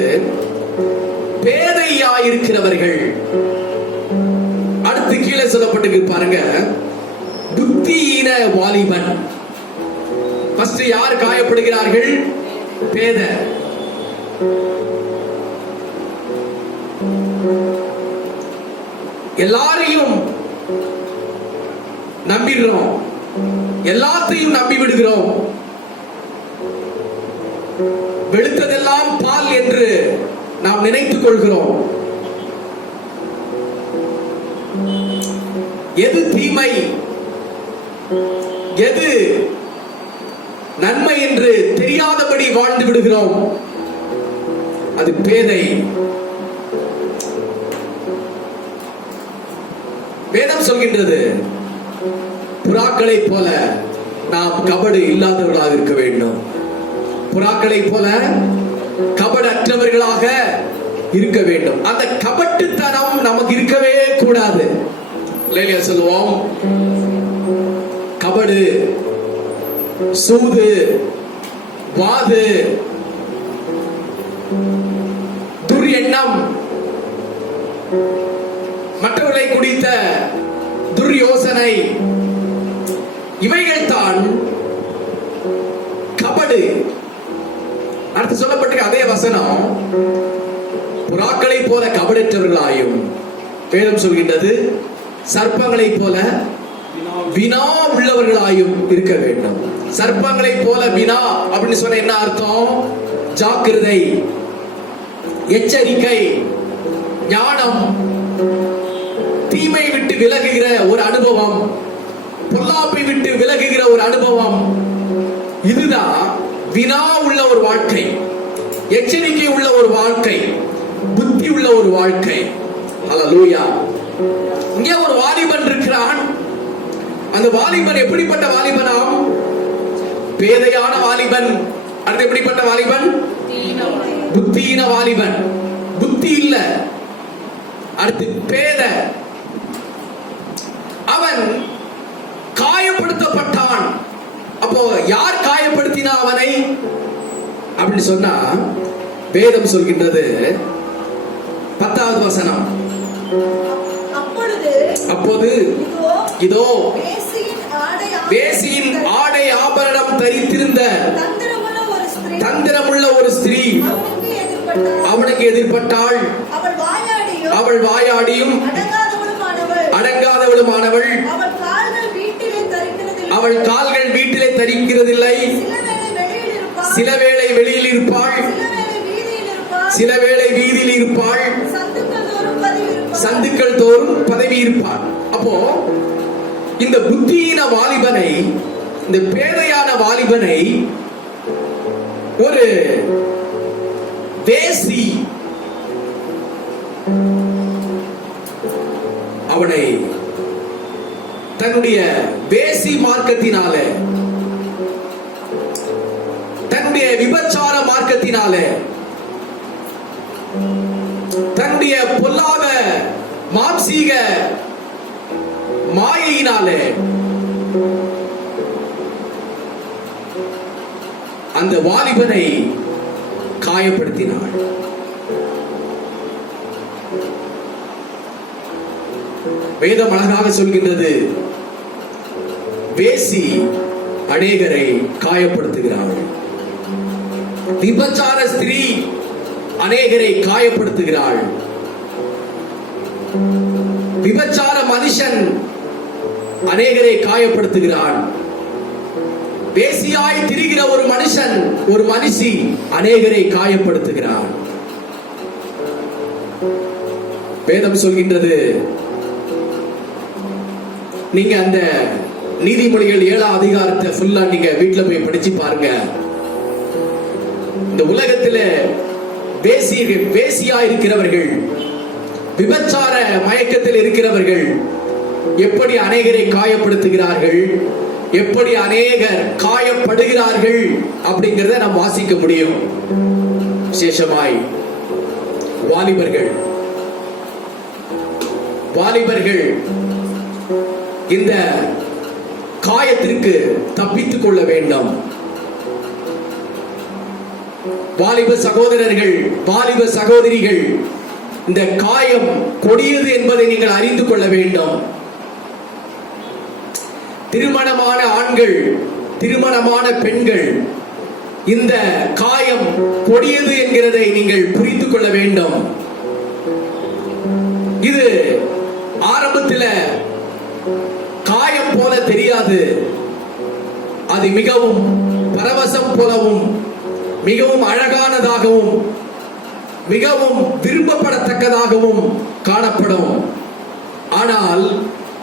பேதையாயிருக்கிறவர்கள். அடுத்து கீழே சொல்லப்பட்டு பாருங்க, புத்தியீன வாலிபன். ஃபர்ஸ்ட் யார் காயப்படுகிறார்கள்? பேத. எல்லாரையும் நம்பிடுறோம், எல்லாத்தையும் நம்பி விடுகிறோம். வெளுத்ததெல்லாம் பால் என்று நாம் நினைத்துக் கொள்கிறோம். எது தீமை, எது நன்மை என்று தெரியாதபடி வாழ்ந்து விடுகிறோம். அது பேதை. வேதம் சொல்கின்றது, புறாக்களை போல நாம் கபடு இல்லாதவர்களாக இருக்க வேண்டும். புறாக்களை போல கபடற்றவர்களாக இருக்க வேண்டும். அந்த கபட்டுத்தனம் நமக்கு இருக்கவே கூடாது. இல்லையா சொல்லுவோம், கபடு, சூது, வாது, துர்எண்ணம், மற்றவர்களை குடித்த துர்யோசனை, இவைகள் தான் கபடு. அடுத்து சொல்லப்பட்ட அதே வசனம், புறாக்களை போல கபடற்றவர்களாயும், வேதம் சொல்கின்றது சர்ப்பங்களை போல வினா உள்ளவர்களாயும் இருக்க வேண்டும். சர்ப்பங்களை போல வினா அப்படின்னு சொன்ன என்ன அர்த்தம்? ஜாக்கிரதை, எச்சரிக்கை, ஞானம், தீமை விட்டு விலகுகிற ஒரு அனுபவம், பொல்லாப்பை விட்டு விலகுகிற ஒரு அனுபவம். இதுதான் வினா உள்ள ஒரு வாழ்க்கை, எச்சரிக்கை உள்ள ஒரு வாழ்க்கை, புத்தி உள்ள ஒரு வாழ்க்கை. ஹல்லேலூயா. இங்கே ஒரு வாலிபன் இருக்கிறான். அந்த வாலிபன் எப்படிப்பட்ட வாலிபனாம்? பேதையான வாலிபன். அடுத்து எப்படிப்பட்ட வாலிபன்? புத்தியீன வாலிபன். புத்தி இல்ல. அடுத்து பேத. அவன் காயப்படுத்தப்பட்டான். அப்போ யார் காயப்படுத்தினா அவனை அப்படின்னு சொன்னா, வேதம் சொல்கின்றது 10வது வசனம், அப்போது இதோ வேசியின் ஆடை ஆபரணம் தரித்திருந்த தந்திரமுள்ள ஒரு ஸ்திரீ அவனுக்கு எதிர்பட்டாள். அவள் வாயாடியும் அடங்காதவளுமானவள். அவள் கால்கள் வீட்டிலே தரிக்கிறதில்லை. சில வேளை வெளியில் இருப்பாள், சில வேளை வீதியில் இருப்பாள், சந்துக்கள் தோறும் பதவி இருப்பாள். அப்போ இந்த புத்தியீன வாலிபனை, இந்த பேதையான வாலிபனை ஒரு வேசி அவனை தன்னுடைய வேசி மார்க்கத்தினாலே, தன்னுடைய விபச்சார மார்க்கத்தினாலே, தன்னுடைய பொல்லாத மாம்சீக மாயையினாலே அந்த வாலிபனை காயப்படுத்தினாள். வேதம் அழகாக சொல்கின்றது, வேசி அநேகரை காயப்படுத்துகிறாள். விபச்சார ஸ்திரீ அநேகரை காயப்படுத்துகிறாள். விபச்சார மனுஷன் அநேகரை காயப்படுத்துகிறான். வேசியாய் திரிகிற ஒரு மனுஷன், ஒரு மனுஷி அநேகரை காயப்படுத்துகிறான். வேதம் சொல்கின்றது, நீங்க அந்த நீதிமொழிகள் 7ஆம் அதிகாரத்தை ஃபுல்லா நீங்க வீட்டுல போய் படிச்சு பாருங்க. இந்த உலகத்துல வேசியா இருக்கிறவர்கள், விபச்சார மயக்கத்தில் இருக்கிறவர்கள் எப்படி அநேகரை காயப்படுத்துகிறார்கள், எப்படி அநேகர் காயப்படுகிறார்கள் அப்படிங்கிறத நாம் வாசிக்க முடியும். விசேஷமாய் வாலிபர்கள் வாலிபர்கள் இந்த காயத்திற்கு தப்பித்துக் கொள்ள வேண்டும். வாலிப சகோதரர்கள், வாலிப சகோதரிகள், இந்த காயம் கொடியது என்பதை நீங்கள் அறிந்து கொள்ள வேண்டும். திருமணமான ஆண்கள், திருமணமான பெண்கள், இந்த காயம் கொடியது என்கிறதை நீங்கள் புரிந்து கொள்ள வேண்டும். இது ஆரம்பத்தில் காயம் போல தெரியாது. அது மிகவும் பரவசம் போலவும், மிகவும் அழகானதாகவும், மிகவும் விரும்பப்படத்தக்கதாகவும் காணப்படும். ஆனால்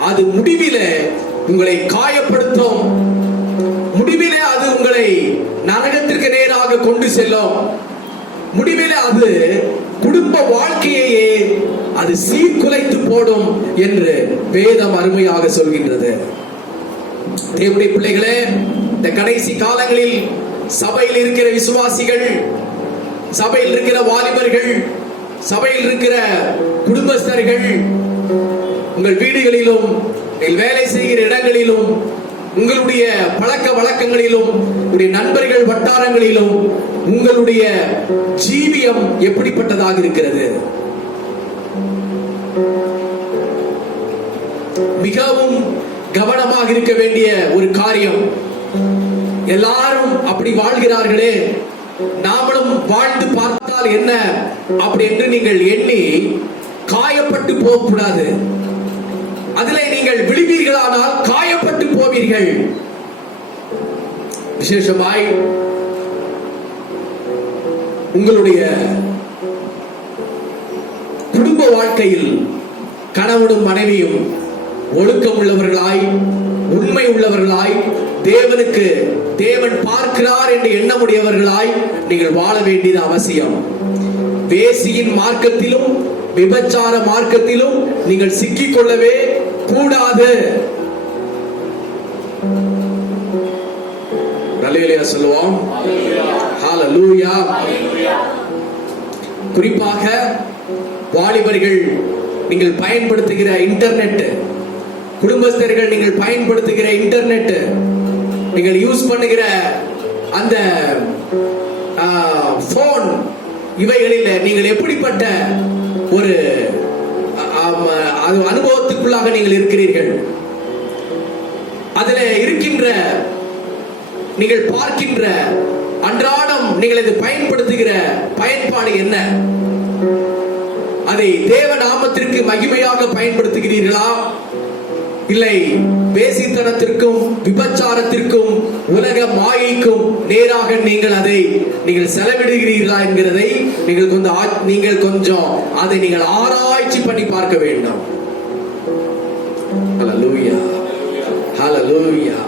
அது முடிவிலே உங்களை காயப்படுத்தும். முடிவிலே அது உங்களை நரகத்திற்கு நேராக கொண்டு செல்லும். முடிவிலே அது குடும்ப வாழ்க்கையையே அது சீர்குலைத்து போடும் என்று வேதம் அருமையாக சொல்கின்றது. தேவனுடைய பிள்ளைகளே, இந்த கடைசி காலங்களில் சபையில் இருக்கிற விசுவாசிகள், சபையில் இருக்கிற வாலிபர்கள், சபையில் இருக்கிற குடும்பஸ்தர்கள், உங்கள் வீடுகளிலும், வேலை செய்கிற இடங்களிலும், உங்களுடைய பழக்க வழக்கங்களிலும், உங்களுடைய நண்பர்கள் வட்டாரங்களிலும் உங்களுடைய ஜீவியம் எப்படிப்பட்டதாக இருக்கிறது? மிகவும் கவனமாக இருக்க வேண்டிய ஒரு காரியம். எல்லாரும் அப்படி வாழ்கிறார்களே, நாமளும் வாழ்ந்து பார்த்தால் என்ன அப்படி என்று நீங்கள் எண்ணி காயப்பட்டு போகக்கூடாது. அதிலே நீங்கள் விழுவீர்களானால் காயப்பட்டு போவீர்கள். விசேஷமாய் உங்களுடைய குடும்ப வாழ்க்கையில் கணவனும் மனைவியும் ஒழுக்கம் உள்ளவர்களாய், உண்மை உள்ளவர்களாய், தேவனுக்கு தேவன் பார்க்கிறார் என்று எண்ணமுடையவர்களாய் நீங்கள் வாழ வேண்டியது அவசியம். வேசியின் மார்க்கத்திலும் விபச்சார மார்க்கத்திலும் நீங்கள் சிக்கிக் கொள்ளவே கூடாது. அல்லேலூயா சொல்லுவோம். ஹalleluya. குறிப்பாக வாலிபர்கள் நீங்கள் பயன்படுத்துகிற இன்டர்நெட், குடும்பஸ்தர்கள் நீங்கள் பயன்படுத்துகிற இன்டர்நெட், நீங்கள் யூஸ் பண்ணுகிற அந்த போன், இவைகளில் நீங்கள் எப்படிப்பட்ட ஒரு அனுபவத்துக்குள்ளாக நீங்கள் இருக்கிறீர்கள்? அதில் இருக்கின்ற நீங்கள் பார்க்கின்ற அன்றாடம் நீங்கள் இதை பயன்படுத்துகிற பயன்பாடு என்ன? அதை தேவ நாமத்திற்கு மகிமையாக பயன்படுத்துகிறீர்களா, இல்லை வேசித்தனத்திற்கும் விபச்சாரத்திற்கும் உலக மாயைக்கும் நேராக நீங்கள் அதை நீங்கள் செலவிடுகிறீர்களா என்கிறதை நீங்கள் கொஞ்சம் அதை நீங்கள் ஆராய்ச்சி பண்ணி பார்க்க வேண்டும். ஹalleluya, ஹalleluya,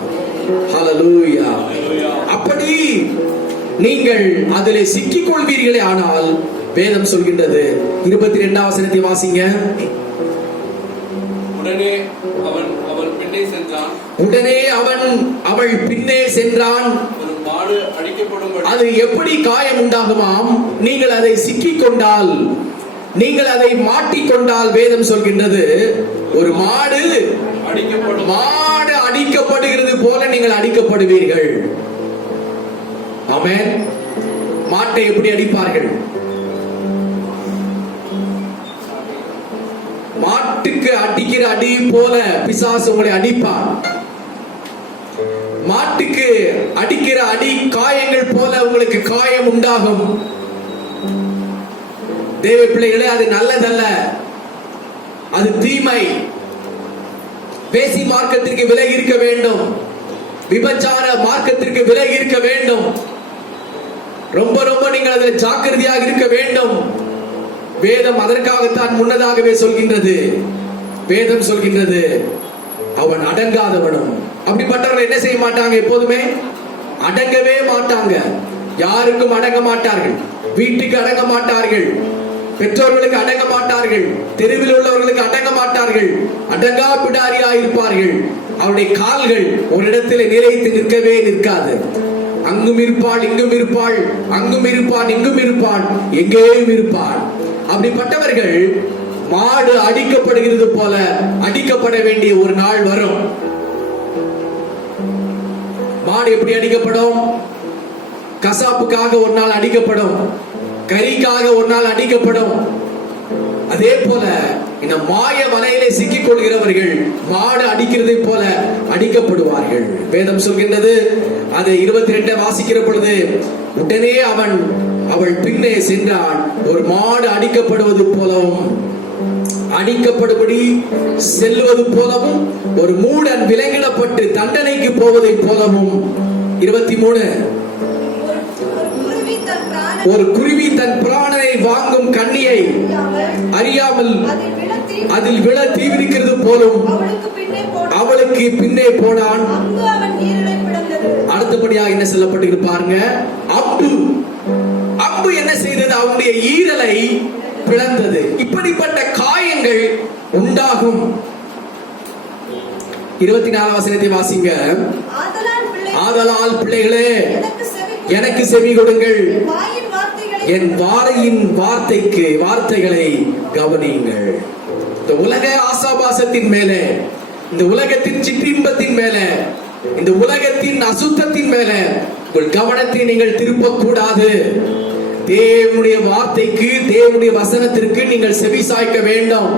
ஹalleluya. அப்படி நீங்கள் அதிலே சிக்கிக் கொள்வீர்களே ஆனால் வேதம் சொல்கின்றது, 22ஆம் வசனத்தை வாசிங்க. உடனே அவன் அவள் பின்னே சென்றான். உடனே அவன் அவள் பின்னே சென்றான். ஒரு மாடு அடிக்கப்படும். அது எப்படி காயம் உண்டாகுமாம்? நீங்கள் அதை சிக்கிக் கொண்டால், நீங்கள் அதை மாட்டிக்கொண்டால் வேதம் சொல்கின்றது, ஒரு மாடு அடிக்கப்படுகிறது போல நீங்கள் அடிக்கப்படுவீர்கள். ஆமென். மாட்டை எப்படி அடிப்பார்கள்? மாட்டுக்கு அடிக்கிற அடி போல பிசாசு உங்களை அடிப்பார். மாட்டுக்கு அடிக்கிற அடி காயங்கள் போல உங்களுக்கு காயம் உண்டாகும். தேவ பிள்ளைகளே, அது நல்லதல்ல, அது தீமை. பேசி மார்க்கத்திற்கு விலகி இருக்க வேண்டும். விபச்சார மார்க்கத்திற்கு விலகி இருக்க வேண்டும். ரொம்ப ரொம்ப நீங்கள் அதில் ஜாக்கிரதையாக இருக்க வேண்டும். வேதம் அதற்காகத்தான் முன்னதாகவே சொல்கின்றது. வேதம் சொல்கின்றது, அவன் அடங்காதவனும். அப்படிப்பட்டவர்கள் என்ன செய்ய மாட்டாங்க? எப்போதுமே அடங்கவே மாட்டாங்க. யாருக்கும் அடங்க மாட்டார்கள். வீட்டுக்கு அடங்க மாட்டார்கள். பெற்றோர்களுக்கு அடங்க மாட்டார்கள். தெருவில் உள்ளவர்களுக்கு அடங்க மாட்டார்கள். அடங்கா பிடாரியா இருப்பார்கள். அவருடைய கால்கள் ஒரு இடத்தில் நிலைத்து நிற்கவே நிற்காது. அங்கும் இருப்பாள், இங்கும் இருப்பாள், அங்கும் இருப்பான், இங்கும் இருப்பான், எங்கேயும் இருப்பான். அப்படிப்பட்டவர்கள் மாடு அடிக்கப்படுகிறது போல அடிக்கப்பட வேண்டிய ஒரு நாள் வரும். மாடு எப்படி அடிக்கப்படும்? கசாப்புக்காக ஒரு நாள் அடிக்கப்படும், கறிக்காக ஒரு நாள் அடிக்கப்படும். அதே போல இந்த மாய வலையிலே சிக்கிக் கொள்கிறவர்கள் மாடு அடிக்கிறதை போல அடிக்கப்படுவார்கள். வேதம் சொல்கின்றது, அதை 22 வாசிக்கிற பொழுது, உடனே அவள் பின்னே சென்றான், ஒரு மாடு அடிக்கப்படுவது போலவும் அடிக்கப்படும்படி செல்வது போலவும் ஒரு மூடன் விலங்கிடப்பட்டு தண்டனைக்கு போவதை போலவும். 23, ஒரு குருவி தன் பிராணனை வாங்கும் கண்ணியை அறியாமல் அதில் விழ தீவிரிக்கிறது போலும் அவளுக்கு பின்னே போனான். அடுத்தபடியாக என்ன சொல்லப்பட்டு பாருங்க, அம்பு என்ன செய்தது? அவனுடைய ஈரலை பிளந்தது. இப்படிப்பட்ட காயங்கள் உண்டாகும். 24 வசனத்தை வாசிங்க. ஆதலால் பிள்ளைகளே, எனக்கு செவி கொடுங்கள், என் வாயின் வார்த்தைகளை கவனியுங்கள். இந்த உலக ஆசாபாசத்தின் மேலே, இந்த உலகத்தின் சிற்றின்பத்தின் மேலே, இந்த உலகத்தின் அசுத்தத்தின் மேலே உங்கள் கவனத்தை நீங்கள் திருப்ப கூடாது. தேவனுடைய வார்த்தைக்கு, தேவனுடைய வசனத்திற்கு நீங்கள் செவி சாய்க்க வேண்டும்.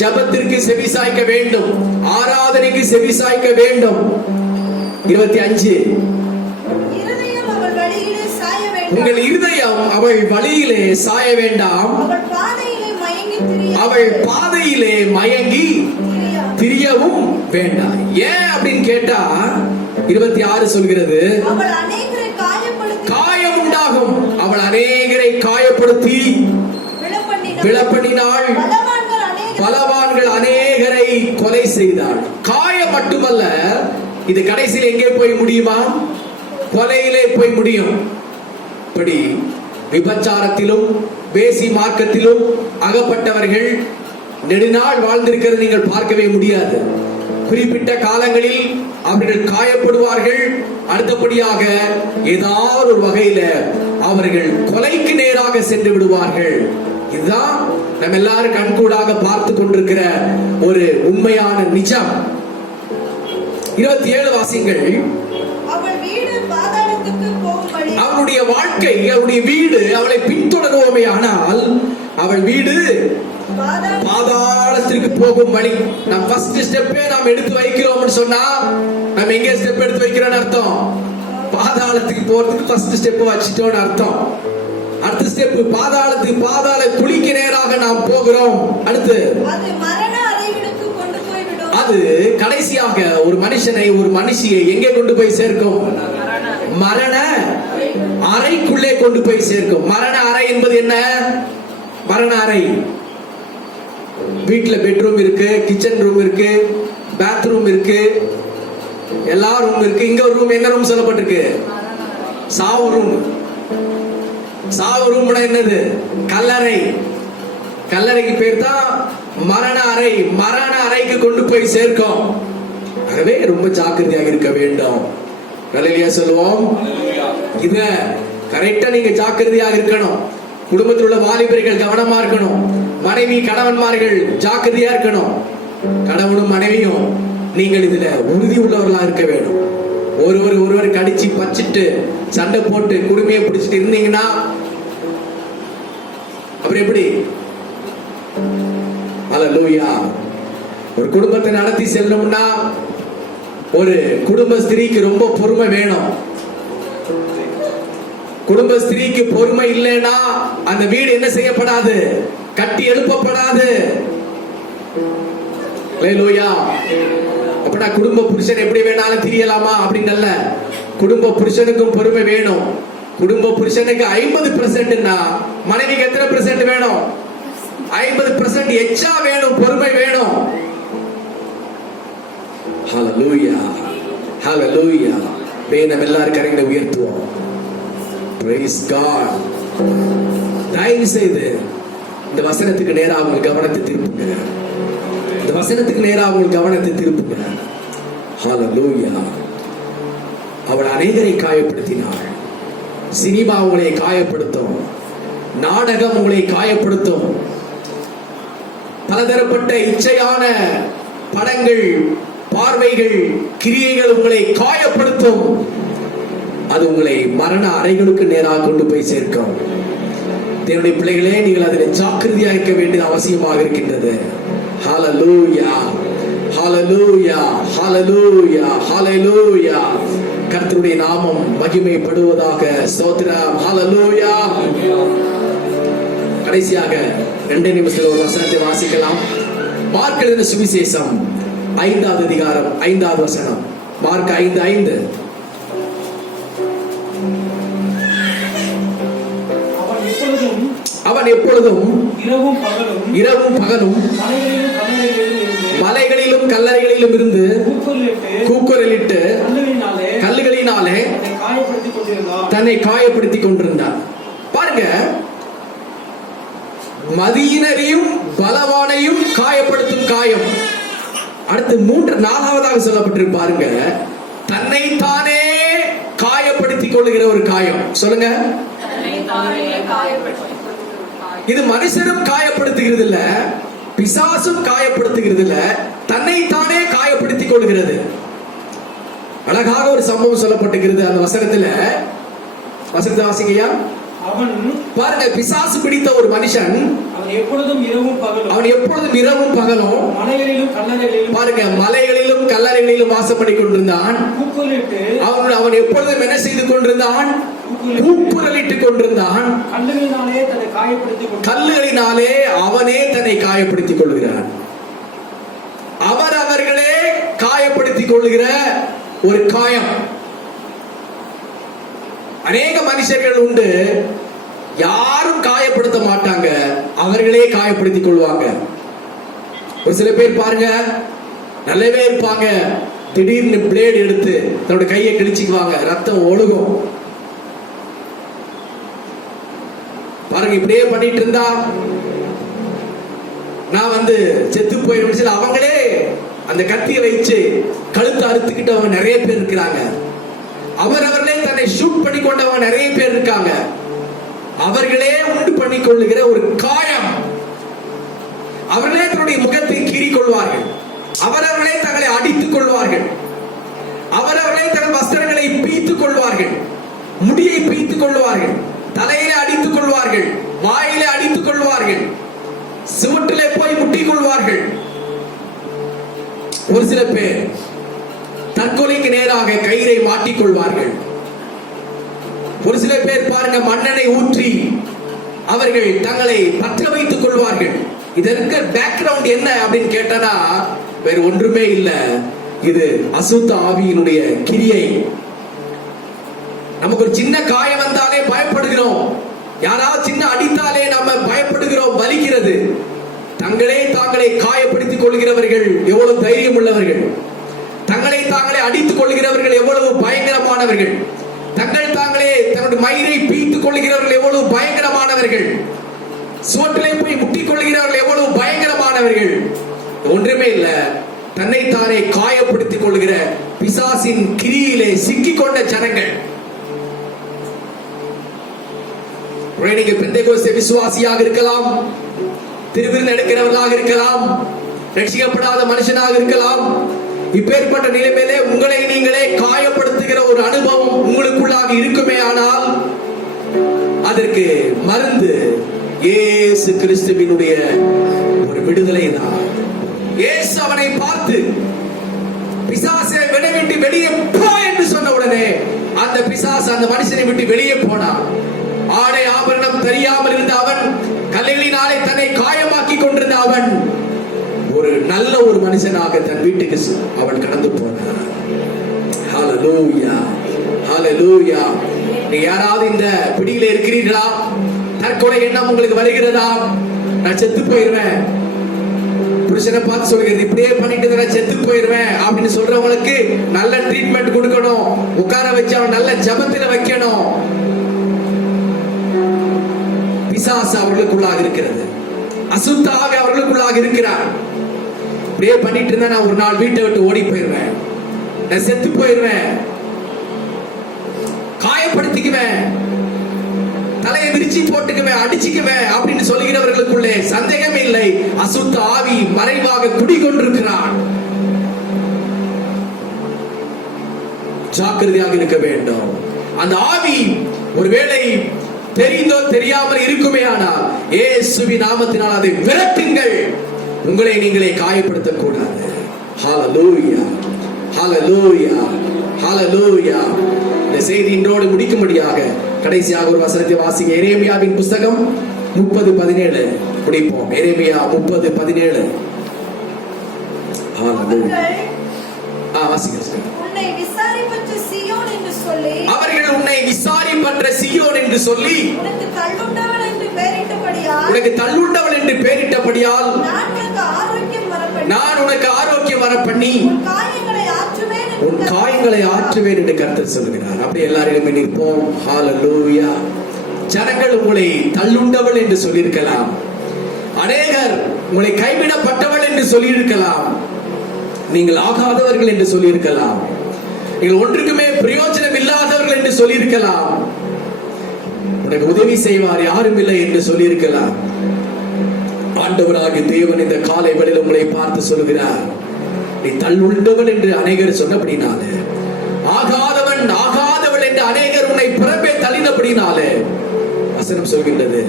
ஜபத்திற்கு செவி சாய்க்க வேண்டும். ஆராதனைக்கு செவி சாய்க்க வேண்டும். 25, உங்கள் இருதயம் அவள் வழியிலே சாய வேண்டாம், அவள் பாதையிலே மயங்கி திரியவும் வேண்டாம். ஏன் அப்படின்னு கேட்டா 26 சொல்கிறது, காயம் உண்டாகும். அவள் அநேகரை காயப்படுத்தி விழப்பண்ணினாள், பலவான்கள் அநேகரை கொலை செய்தாள். காயம் மட்டுமல்ல, இது கடைசியில் எங்கே போய் முடியுமா? கொலையிலே போய் முடியும். இப்படி விபச்சாரத்திலும் வேசி மார்க்கத்திலும் அகப்பட்டவர்கள் நெடுநாள் வாழ்ந்திருக்கிறது நீங்கள் பார்க்கவே முடியாது. குறிப்பிட்ட காலங்களில் அவர்கள் காயப்படுவார்கள். அடுத்தபடியாக ஏதாவது ஒரு வகையில அவர்கள் கொலைக்கு நேராக சென்று விடுவார்கள். இதுதான் நம்ம எல்லாரும் கண்கூடாக பார்த்து கொண்டிருக்கிற ஒரு உண்மையான நிஜம். 27 வாசிங்கள். அவளுடைய வாழ்க்கை, அவளுடைய வீடு அவளை பின்தொடருவோமே ஆனால் அவள் வீடு பாதாளத்திற்கு போகும் வழி. நம் ஃபர்ஸ்ட் ஸ்டெப்பே நாம் எடுத்து வைக்கிறோம்னு சொன்னா நம்ம எங்க ஸ்டெப் எடுத்து வைக்கிறோம்னு அர்த்தம்? பாதாளத்துக்கு போறதுக்கு ஃபர்ஸ்ட் ஸ்டெப் வச்சிட்டோம்னு அர்த்தம். அடுத்த ஸ்டெப் பாதாள குழிக்கு நேராக நாம் போகிறோம். அடுத்து அது கடைசியாக ஒரு மனுஷனை, ஒரு மனுஷியை எங்கே கொண்டு போய் சேர்க்கும்? மரண அறைக்குள்ளே கொண்டு போய் சேர்க்கும். மரண அறை என்பது என்ன? மரண அறை, வீட்டுல பெட்ரூம் இருக்கு, கிச்சன் ரூம் இருக்கு, பாத்ரூம் இருக்கு, எல்லா ரூம் இருக்கு. இங்க ஒரு ரூம், என்ன ரூம் சொல்லப்பட்டிருக்கு? சாவு ரூம். சாவு ரூம்னா என்னது? கல்லறை. கல்லறைக்கு பேர் தான் மரண அறை. மரண அறைக்கு கொண்டு போய் சேர்க்கும். ஆகவே ரொம்ப ஜாக்கிரதையாக இருக்க வேண்டும். ஹல்லேலூயா சொல்லுவோம். இத கரெக்டா நீங்க ஜாக்கிரதையாக இருக்கணும். குடும்பத்தில் உள்ள வாலிபர்கள் கவனமா இருக்கணும். மனைவி கணவன்மார்கள் ஜாக்கிரதையா இருக்கணும். கணவனும் மனைவியும் நீங்கள் இதுல உறுதி உள்ளவர்களா இருக்க வேண்டும். ஒருவர் கடிச்சு பச்சிட்டு சண்டை போட்டு குடுமையை பிடிச்சிட்டு இருந்தீங்கன்னா அப்புறம் எப்படி? ஹல்லேலூயா. ஒரு குடும்பத்தை நடத்தி செல்லணும்னா ஒரு குடும்ப ஸ்திரீக்கு ரொம்ப பொறுமை வேணும். குடும்ப ஸ்திரீக்கு பொறுமை இல்லைன்னா அந்த வீடு என்ன செய்யப்படாது? கட்டி எழுப்பப்படாது. ஹல்லேலூயா. அப்படா குடும்ப புருஷன் எப்படி வேணாலும் திரியலாமா அப்படின்னு அல்ல. குடும்ப புருஷனுக்கும் பொறுமை வேணும். குடும்ப புருஷனுக்கு 50%ன்னா மனைவிக்கு எத்தனை % வேணும்? 50% எச்சா வேணும், பொறுமை வேணும். ஹல்லேலூயா, ஹல்லேலூயா. வேணும் எல்லாரும் கரங்களை உயர்த்துவோம். Praise God. தயவு செய்து இந்த வசனத்துக்கு நேரா அவங்க கவனத்தை திருப்புங்க. இந்த வசனத்துக்கு நேரா அவங்க கவனத்தை திருப்புங்க. ஹல்லேலூயா. அவள் அநேகரை காயப்படுத்தினாள். சினிமா உங்களை காயப்படுத்தும், நாடகம் உங்களை காயப்படுத்தும். பலதரப்பட்ட இச்சையான படங்கள், பார்வைகள், கிரியைகள் உங்களை காயப்படுத்தும். அது உங்களை மரண அறைகளுக்கு நேராக கொண்டு போய் சேர்க்கும். தேவனுடைய பிள்ளைகளே, நீங்கள் அதில் ஜாக்கிரதையாக இருக்க வேண்டியது அவசியமாக இருக்கின்றது. ஹல்லேலூயா, ஹல்லேலூயா, ஹல்லேலூயா, ஹல்லேலூயா. கர்த்தருடைய நாமம் மகிமைப்படுவதாக. ஸ்தோத்திரம். ஹல்லேலூயா. கடைசியாக 2 நிமிஷத்தில் ஒரு வசனத்தை வாசிக்கலாம். மார்க் எழுதின சுவிசேஷம் 5வது அதிகாரம் 5வது வசனம். மார்க் 5:5. அவன் எப்பொழுதும் இரவும் பகலும் மலைகளிலும் கல்லறைகளிலும் இருந்து கூக்குரலிட்டு கல்லுகளினாலே தன்னை காயப்படுத்திக் கொண்டிருந்தான். பாருங்க, மதியினரையும் பலவானையும் காயப்படுத்தும் காயம். அடுத்து 4வதாக சொல்லப்பட்டிருக்கு பாருங்க, தன்னைத்தானே காயப்படுத்திக் கொள்ளுகிற ஒரு காயம். சொல்லுங்க. இது மனுஷனும் காயப்படுத்துகிறது இல்ல, பிசாசும் காயப்படுத்துகிறது இல்ல, தன்னைத்தானே காயப்படுத்திக் கொள்கிறது. அழகாக ஒரு சம்பவம் சொல்லப்பட்டிருக்கிறது அந்த வசனத்துல. வசனத்தை வாசிங்கய்யா. அவன் பாருங்க, பிசாசு பிடித்த ஒரு மனுஷன் அவன் எப்பொழுதும் இரவும் பகலும் பாருங்க மலைகளிலும் கல்லறைகளிலும் வாசம் பண்ணி கொண்டிருந்தான். அவன் எப்பொழுதும் என்ன செய்து கொண்டிருந்தான்? கூக்குரலிட்டுக் கொண்டிருந்தான். கல்லுகளினாலே அவனே தன்னை காயப்படுத்திக் கொள்கிறான். அவர்களே காயப்படுத்திக் கொள்ளுகிற ஒரு காயம். அநேக மனுஷர்கள் உண்டு, யாரும் காயப்படுத்த மாட்டாங்க, அவர்களே காயப்படுத்திக் கொள்வாங்க. ஒரு சில பேர் பாருங்க, நல்லவே இருப்பாங்க, திடீர்னு பிளேடு எடுத்து தன்னோட கையை கிழிச்சுக்குவாங்க, ரத்தம் ஒழுகும். பாருங்க, இப்படியே பண்ணிட்டு இருந்தா நான் செத்து போயிடும். அவங்களே அந்த கத்தியை வச்சு கழுத்து அறுத்துக்கிட்டவங்க நிறைய பேர் இருக்கிறாங்க. அவர்களே தன்னை ஷூட் பண்ணி கொண்டவங்க நிறைய பேர் இருக்காங்க. அவர்களே உண்டு பண்ணி கொள்ளுகிற ஒரு காயம். அவர்களே தன்னுடைய முகத்தை கீறிக் கொள்வார்கள். அவர்களே தங்களை அடித்துக் கொள்வார்கள். அவர்களே தங்கள் வஸ்திரங்களை பீத்துக் கொள்வார்கள். முடியை பீத்துக் கொள்வார்கள். தலையில அடித்துக் கொள்வார்கள். வாயில அடித்துக் கொள்வார்கள். சுவற்றிலே போய் முட்டிக் கொள்வார்கள். ஒரு சில பேர் தற்கொலைக்கு நேராக கயிறை மாட்டிக் கொள்வார்கள். ஒரு சில பேர் பாருங்க, மண்ணெண்ணை ஊற்றி அவர்கள் தங்களை பற்ற வைத்துக் கொள்வார்கள். இதற்கு பேக்ரவுண்ட் என்ன அப்படின்னு கேட்டனா வேற ஒன்றுமே இல்ல, இது அசுத்த ஆவியினுடைய கிரியை. நமக்கு ஒரு சின்ன காயம் வந்தாலே பயப்படுகிறோம். யாராவது சின்ன அடித்தாலே நம்ம பயப்படுகிறோம், வலிக்கிறது. தாங்களே காயப்படுத்திக் கொள்கிறவர்கள் எவ்வளவு தைரியம் உள்ளவர்கள்! தங்களை தாங்களே அடித்துக் கொள்கிறவர்கள் எவ்வளவு பயங்கரமானவர்கள்! தாங்களே தன்னுடைய மயிரை பீத்துக் கொள்கிறவர்கள் எவ்வளவு பயங்கரமானவர்கள்! சுவற்றிலே போய் முட்டிக் கொள்கிறவர்கள் எவ்வளவு பயங்கரமானவர்கள்! ஒன்றுமே இல்ல, தன்னைத்தானே காயப்படுத்திக் கொள்கிற பிசாசின் கிரியிலே சிக்கிக் கொண்ட ஜனங்கள். நீங்க பெந்தேகோஸ்தே விசுவாசியாக இருக்கலாம், திருவிருந்து எடுக்கிறவர்களாக இருக்கலாம், ரட்சிக்கப்படாத மனுஷனாக இருக்கலாம். இப்பேற்பட்ட நிலைமையிலே உங்களை நீங்களே காயப்படுத்துகிற ஒரு அனுபவம் உங்களுக்குள்ளாக இருக்குமே ஆனால் அதற்கு மருந்து இயேசு கிறிஸ்துவினுடைய ஒரு விடுதலை தான். இயேசு அவனை பார்த்து பிசாசை விட்டு வெளியே போ என்று சொன்ன உடனே அந்த பிசாசு அந்த மனுஷனை விட்டு வெளியே போனான். ஆடை ஆபரணம் தெரியாமல் இருந்த அவன், கல்லினாலே தன்னை காயமாக்கி கொண்டிருந்த அவன் ஒரு நல்ல ஒரு மனுஷனாக தன் வீட்டுக்கு அவன் கடந்து போனான். ஹல்லேலூயா, ஹல்லேலூயா. நீங்க யாராவது இந்த பிடியில இருக்கிறீர்களா? தற்கொலை எண்ணம் உங்களுக்கு வருகிறதா? நான் செத்து போயிருவேன், புருஷனை பார்த்து சொல்கிறது, இப்படியே பண்ணிட்டு நான் செத்து போயிருவேன் அப்படின்னு சொல்றவங்களுக்கு நல்ல ட்ரீட்மெண்ட் கொடுக்கணும். உட்கார வச்சு அவன் நல்ல ஜபத்துல வைக்கணும். பிசாசு அவர்களுக்குள்ளாக இருக்கிறது, அசுத்த ஆவி அவர்களுக்குள்ளாக இருக்கிறார். இப்படியே பண்ணிட்டு இருந்தா நான் ஒரு நாள் வீட்டை விட்டு ஓடி போயிருவேன், நான் செத்து போயிருவேன், காயப்படுத்திக்குவேன். தலையை விரிச்சி போட்டுக்குவேன், அடிச்சுக்குவேன் அப்படின்னு சொல்கிறவர்களுக்குள்ளே சந்தேகம் இல்லை, அசுத்த ஆவி மறைவாக குடிகொண்டிருக்கிறான். ஜாக்கிரதையாக இருக்க வேண்டும். அந்த ஆவி ஒருவேளை தெரிந்தோ தெரியாமல் இருக்குமே ஆனால் இயேசுவின் நாமத்தினால் அதை விரட்டுங்கள். உங்களை நீங்களே காயப்படுத்தக் கூடாது. ஹல்லேலூயா, ஹல்லேலூயா, ஹல்லேலூயா. இந்த செய்தி இன்றோடு முடிக்கும்படியாக கடைசியாக ஒரு வசனத்தை வாசிங்க. எரேமியாவின் புத்தகம் 30:17 முடிப்போம். எரேமியா 30:17. வாசிங்க. அவர்கள் உன்னை விசாரிப்பற்ற சீயோன் என்று சொல்லி உனக்கு தள்ளுண்டவள் என்று பெயரிட்டபடியால் நான் உனக்கு ஆரோக்கியம் வரப்பண்ணி உன் காயங்களை ஆற்றுவேன் என்று கர்த்தர் சொல்கிறார். அப்படி எல்லாரும் நிற்போம். ஹல்லேலூயா. ஜனங்கள் உங்களை தள்ளுண்டவள் என்று சொல்லியிருக்கலாம், அநேகர் உங்களை கைவிடப்பட்டவள் என்று சொல்லியிருக்கலாம், நீங்கள் ஆகாதவர்கள் என்று சொல்லியிருக்கலாம், நீங்கள் ஒன்றுக்குமே பிரயோஜனம் இல்லாதவர்கள் என்று சொல்லியிருக்கலாம், உனக்கு உதவி செய்வார் யாரும் இல்லை என்று சொல்லியிருக்கலாம். ஆண்டவராகிய தேவன் இந்த காலை வேளையில் உங்களை பார்த்து சொல்கிறார், நீ தள்ளுண்டவன் என்று அநேகர் சொன்னபடினாலே, ஆகாதவன் ஆகாதவள் என்று அநேகர் உன்னை புறம்பே தள்ளினபடினாலே வசனம் சொல்கின்றது,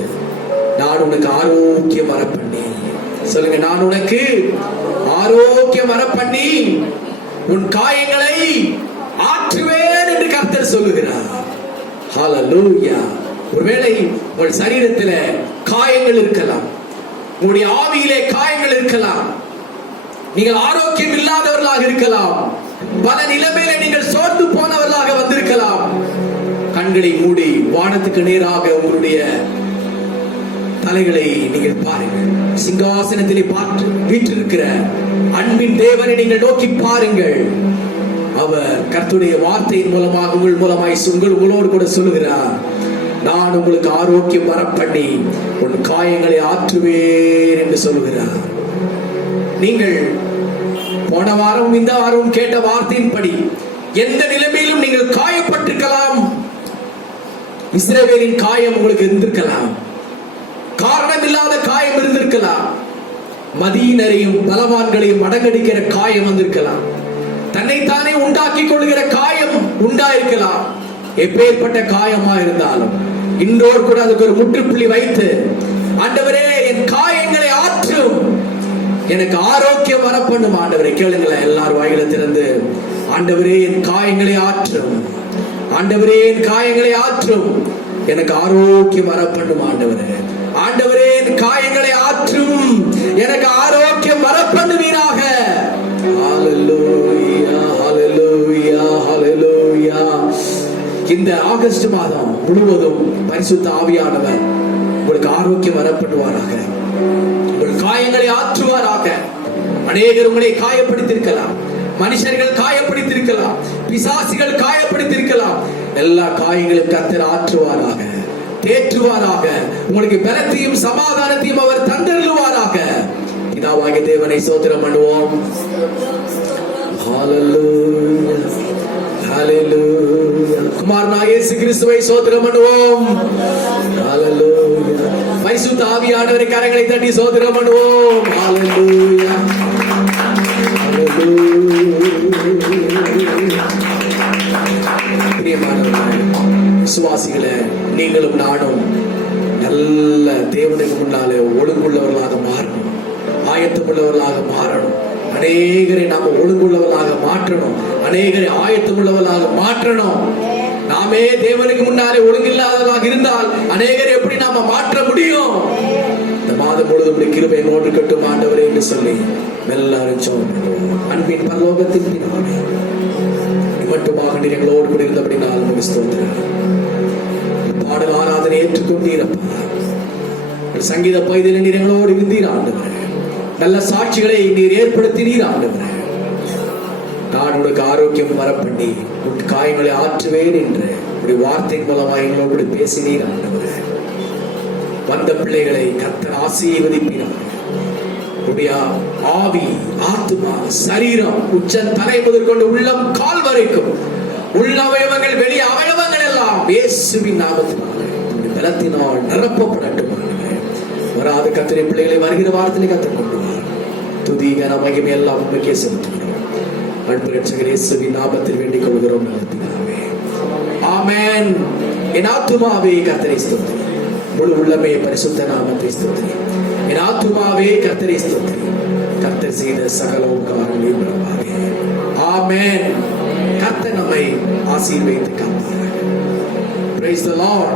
நான் உனக்கு ஆரோக்கியம் வரப்பண்ணி, சொல்லுங்க, நான் உனக்கு ஆரோக்கியம் வரப்பண்ணி உன் காயங்களை ஆற்றுவேன் என்று கர்த்தர் சொல்லுகிறார். ஹல்லேலூயா. ஒருவேளை உங்கள் சரீரத்தில் காயங்கள் இருக்கலாம், உங்களுடைய ஆவியிலே காயங்கள் இருக்கலாம், நீங்கள் ஆரோக்கியம் இல்லாதவர்களாக இருக்கலாம், பல நிலைமையில நீங்கள் சோர்ந்து போனவர்களாக வந்திருக்கலாம். கண்களை மூடி வானத்துக்கு நேராக உங்களுடைய தலைகளை நீங்கள் பாருங்கள். சிங்காசனத்திலே பார்த்து வீற்றிருக்கிற அன்பின் தேவனை நீங்கள் நோக்கி பாருங்கள். அவர் கர்த்தருடைய வார்த்தையின் மூலமாக உங்கள் மூலமாய் உங்களோடு கூட சொல்லுகிறார், நான் உங்களுக்கு ஆரோக்கியம் வரப்பண்ணி உன் காயங்களை ஆற்றுவேன் என்று சொல்லுகிறார். நீங்கள் போன வாரம் இந்த வாரம் கேட்ட வார்த்தையின்படி எந்த நிலைமையிலும் நீங்கள் காயப்பட்டிருக்கலாம். இஸ்ரவேலின் காயம் உங்களுக்கு இருந்திருக்கலாம், காரணம் இல்லாத காயம் இருந்திருக்கலாம், மதீனரையும் பலவான்களையும் அடங்கடிக்கிற காயம் வந்திருக்கலாம், தன்னைத்தானே உண்டாக்கி கொள்கிற காயம் உண்டாயிருக்கலாம். எப்பேற்பட்ட காயமா இருந்தாலும் இன்றோடு கூட அதுக்கு ஒரு முற்றுப்புள்ளி வைத்து, ஆண்டவரே என் காயங்களை ஆற்றும், எனக்கு ஆரோக்கியம் வரப்பண்ணும். ஆண்டவரே கேளுங்களேன், எல்லாரும் வாயில திறந்து, ஆண்டவரே என் காயங்களை ஆற்றும், ஆண்டவரே என் காயங்களை ஆற்றும், எனக்கு ஆரோக்கியம் வரப்பண்ணும். ஆண்டவரே, ஆண்டவரே என் காயங்களை ஆற்றும், எனக்கு ஆரோக்கியம் வரப்பண்ணுவீராக. ஹல்லேலூயா, ஹல்லேலூயா, ஹல்லேலூயா. இந்த ஆகஸ்ட் மாதம் முழுவதும் பரிசுத்த ஆவியானவர் உங்களுக்கு ஆரோக்கியம் வரப்படுவாராக, உங்கள் காயங்களை ஆற்றுவாராக. அநேகர் உங்களை காயப்படுத்தியிருக்கலாம், மனுஷர்கள் காயப்படுத்தியிருக்கலாம், பிசாசிகள் காயப்படுத்தியிருக்கலாம். எல்லா காயங்களும் கர்த்தர் ஆற்றுவாராக, தேற்றுவாராக. உங்களுக்கு பலத்தையும் சமாதானத்தையும் அவர் தந்தருளுவாராக. பிதாவாகிய தேவனை ஸ்தோத்திரம் பண்ணுவோம். ஹல்லேலூயா, ஹல்லேலூயா. குமாரனாகிய இயேசு கிறிஸ்துவை ஸ்தோத்திரம் பண்ணுவோம். ஹல்லேலூயா. பரிசுத்த ஆவியானவரை கரங்களை தட்டி ஸ்தோத்திரம் பண்ணுவோம். ஹல்லேலூயா, விசுவாசிகளே, நீங்களும் நானும் நல்ல தேவனுக்கு முன்னாலே ஒழுங்குள்ளவர்களாக மாறணும், ஆயத்தமுள்ளவர்களாக மாறணும். அநேகரை நாம ஒழுங்குள்ளவர்களாக மாற்றணும், அநேகரை ஆயத்தமுள்ளவர்களாக மாற்றணும். நாமே தேவனுக்கு முன்னாலே ஒழுங்கில்லாதவர்களாக இருந்தால் அநேகரை எப்படி நாம மாற்ற முடியும்? இந்த மாதம் முழுவதும் கிருபை நோட்டு கட்டும் ஆண்டவரே என்று சொல்லி எல்லாரும் சொல்லுவோம். அன்பின் பரலோகத்தின் பிதாவே, மட்டுமாக நீர் எங்களோடு கூட இருந்தபடினால் உமக்கு ஸ்தோத்திரம். பாடல் ஆராதனை ஏற்றுக்கொண்டீரப்பா, சங்கீத பகுதியில் நீர் எங்களோடு இருந்தீர் ஆண்டவரே. நல்ல சாட்சிகளை நீர் ஏற்படுத்தினீர் ஆண்டவரே. நான் உனக்கு ஆரோக்கியம் வரப்பண்ணி உன் காயங்களை ஆற்றுவேன் என்று உடைய வார்த்தையின் மூலமாக எங்களோடு பேசினீர் ஆண்டவரே. வந்த பிள்ளைகளை கர்த்தர் ஆசீர்வதிப்பீராக. உடைய ஆவி, ஆத்துமா, சரீரம், உச்ச தலை முதல் கொண்டு உள்ளம் கால் வரைக்கும் உள்ள அவயவங்கள், வெளி அவயவங்கள் எல்லாம் இயேசுவின் நாமத்தினாலே பலத்தினால் நிரப்பப்படட்டும் ஆண்டவரே. வராத கத்திரை பிள்ளைகளை வருகிற வாரத்திலே கற்றுக்கொண்டு வா. துதி கன மகிமை எல்லாம் உமக்கே செலுத்துகிறோம். அன்பு ரட்சகர் இயேசுவின் நாமத்தில் வேண்டிக் கொள்கிறோம் நல்ல பிதாவே. ஆமென். என் ஆத்துமாவே கர்த்தரை ஸ்தோத்திரி, முழு உள்ளமே பரிசுத்த நாமத்தை ஸ்தோத்திரி. என் ஆத்துமாவே கர்த்தரை ஸ்தோத்திரி, கர்த்தர் செய்த சகல உபகாரங்களையும் மறவாதே. ஆமென். கர்த்தர் நம்மை ஆசீர்வதித்து காப்பாராக. Praise the Lord.